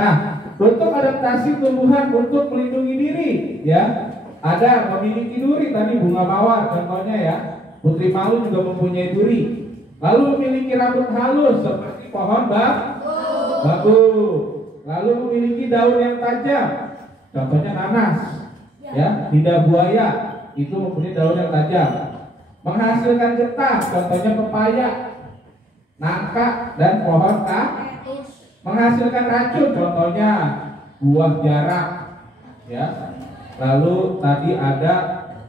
Nah, untuk adaptasi tumbuhan untuk melindungi diri, ya, ada memiliki duri tadi bunga mawar contohnya ya. Putri malu juga mempunyai duri. Lalu memiliki rambut halus seperti pohon bagu. Lalu memiliki daun yang tajam, contohnya nanas. Ya, lidah buaya itu mempunyai daun yang tajam. Menghasilkan getah, contohnya pepaya, nangka, dan pohon menghasilkan racun, contohnya buah jarak, ya. Lalu tadi ada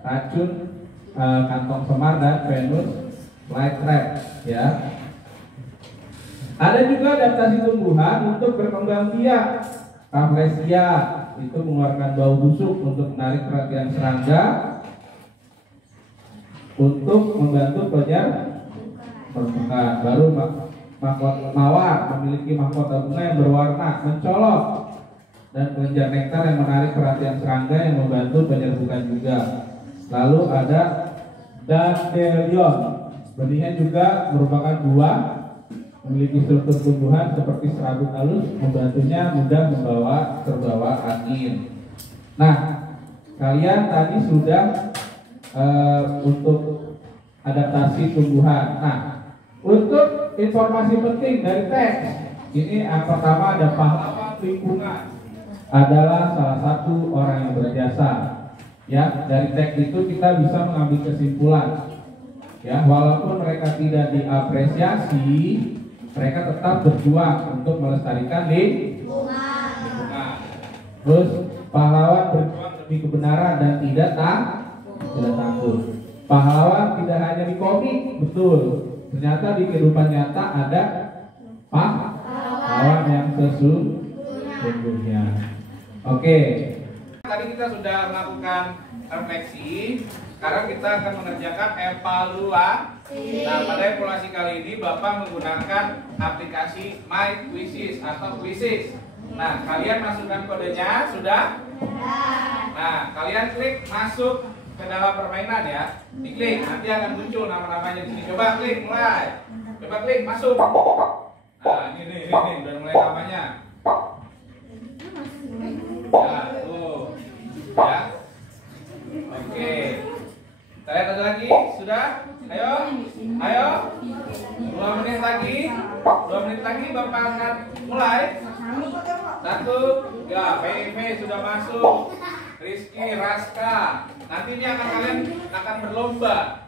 racun kantong semar dan Venus flytrap, ya. Ada juga adaptasi tumbuhan untuk berkembang biak. Rafflesia itu mengeluarkan bau busuk untuk menarik perhatian serangga, untuk membantu penyerbuk permukaan. Baru mawar memiliki mahkota bunga yang berwarna mencolok dan kelenjar nektar yang menarik perhatian serangga yang membantu penyerbukan juga. Lalu ada dandelion, benihnya juga merupakan buah, memiliki struktur tumbuhan seperti serabut halus, membantunya mudah terbawa angin. Nah, kalian tadi sudah untuk adaptasi tumbuhan. Nah, untuk informasi penting dari teks ini, yang pertama ada pahlawan lingkungan adalah salah satu orang yang berjasa. Ya, dari teks itu kita bisa mengambil kesimpulan. Ya, walaupun mereka tidak diapresiasi, mereka tetap berjuang untuk melestarikan lingkungan. Terus pahlawan berjuang demi kebenaran dan tidak takut. Pahlawan tidak hanya di komik, betul. Ternyata di kehidupan nyata ada pahlawan yang sesungguhnya. Oke. Tadi kita sudah melakukan refleksi. Sekarang kita akan mengerjakan evaluasi. Nah, pada evaluasi kali ini Bapak menggunakan aplikasi My Quizzes atau Quizzes. Nah, kalian masukkan kodenya, sudah? Nah, kalian klik masuk ke dalam permainan ya. Diklik, nanti akan muncul nama-namanya di sini. Coba klik, mulai. Coba klik, masuk. Nah, ini udah mulai namanya. Ya, tuh. Ya. Oke. Kita lihat ada lagi, sudah? Ayo. 2 menit lagi. 2 menit lagi Bapak akan mulai. 1, ya, PV sudah masuk. Rizky, Raska. Nantinya kalian akan berlomba.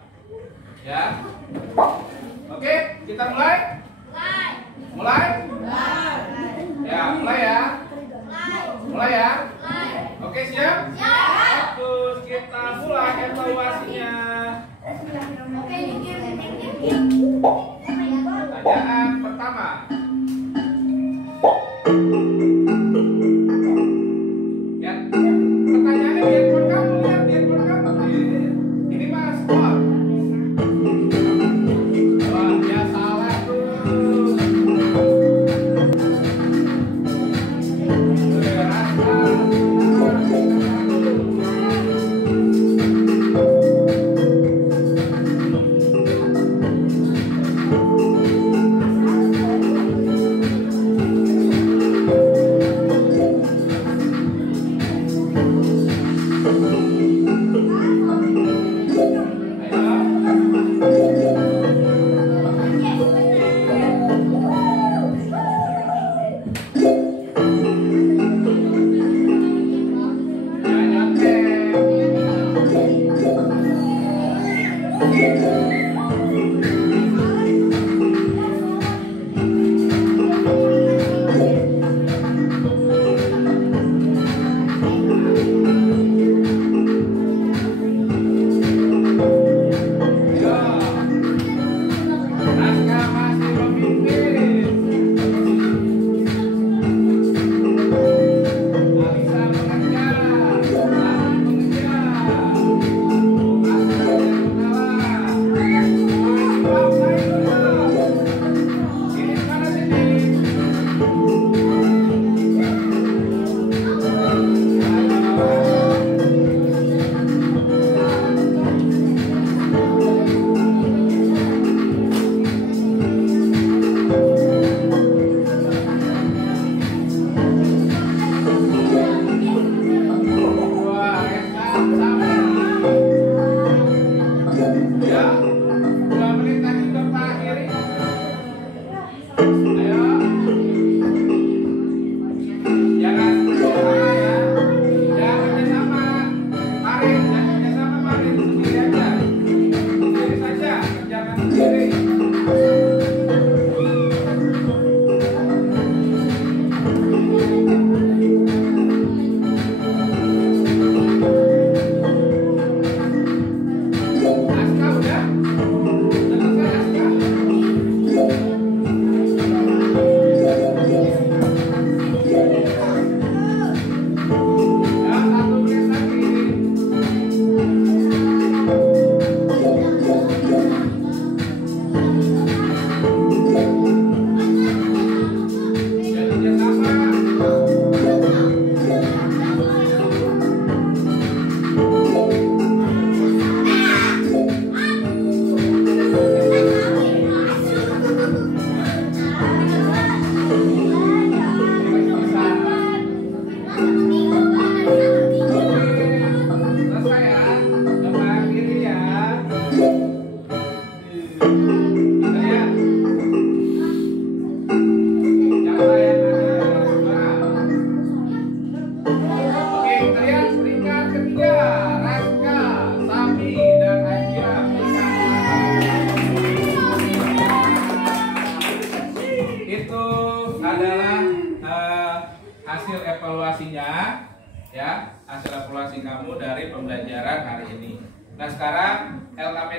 Ya. Oke, kita mulai? Mulai? Ya, mulai ya. Mulai ya. Oke, siap? Bagus, kita mulai evaluasinya. Pertanyaan pertama. Ya, pertanyaannya lihat buat kamu, lihat buat kamu. Ini mas, skor. Wah, dia salah tuh. Alisa mengejar.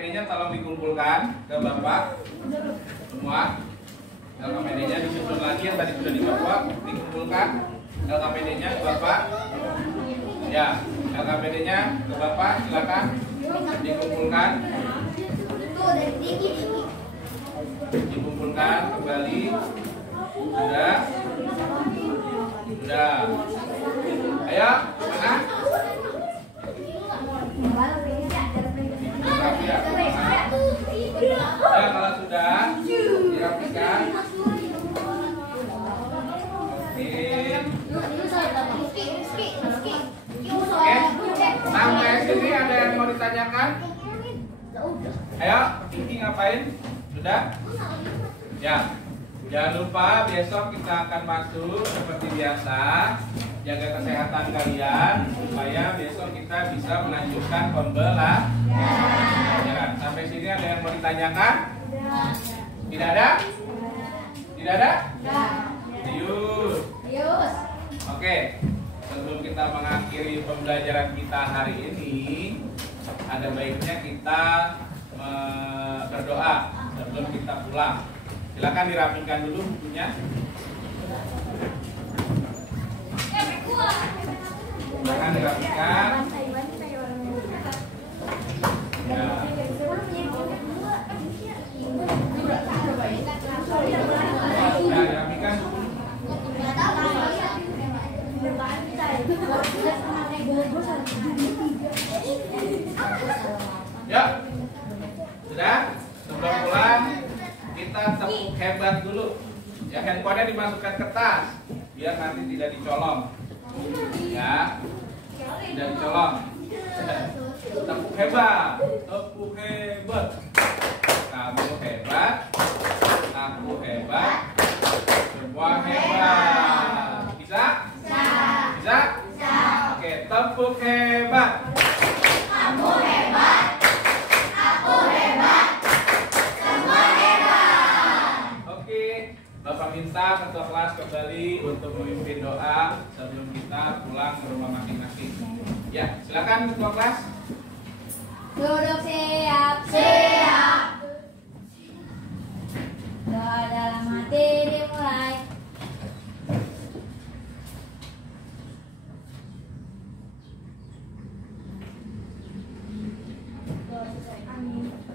LKPD-nya tolong dikumpulkan ke Bapak semua. LKPD-nya disusun lagi yang tadi sudah dibawa, dikumpulkan LKPD-nya ke Bapak. Ya, LKPD-nya ke Bapak, silakan dikumpulkan. Dikumpulkan kembali. Sudah. Ayo, mana? Ya, kalau sudah dirapikan. Oke. Sampai sini ada yang mau ditanyakan? Ayo, Kiki ngapain? Sudah? Ya. Jangan lupa besok kita akan masuk seperti biasa. Jaga kesehatan kalian supaya besok kita bisa melanjutkan pembelajaran. Sampai sini ada yang mau ditanyakan? Tidak ada? Tidak ada? Serius? Oke. Sebelum kita mengakhiri pembelajaran kita hari ini, ada baiknya kita berdoa sebelum kita pulang. Silakan dirapikan dulu bukunya. Silakan dirapikan. Ya. Ya, dirapikan. Ya. Sudah? Sebelum pulang kita tepuk hebat dulu. Ya, handphonenya dimasukkan ke tas biar nanti tidak dicolong. Ya, tidak dicolong. Tepuk hebat, tepuk hebat. Kamu hebat, aku hebat, semua hebat. Bisa? Bisa? Oke, tepuk hebat. Kamu hebat, aku hebat. Bapak minta ketua kelas kembali untuk memimpin doa sebelum kita pulang ke rumah masing-masing. Ya, silakan ketua kelas. Duduk siap. Doa dalam hati dimulai.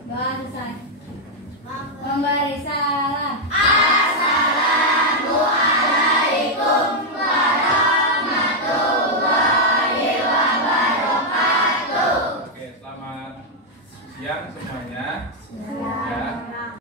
Doa selesai. Memberi salam. Assalamualaikum warahmatullahi wabarakatuh. Oke, selamat siang semuanya.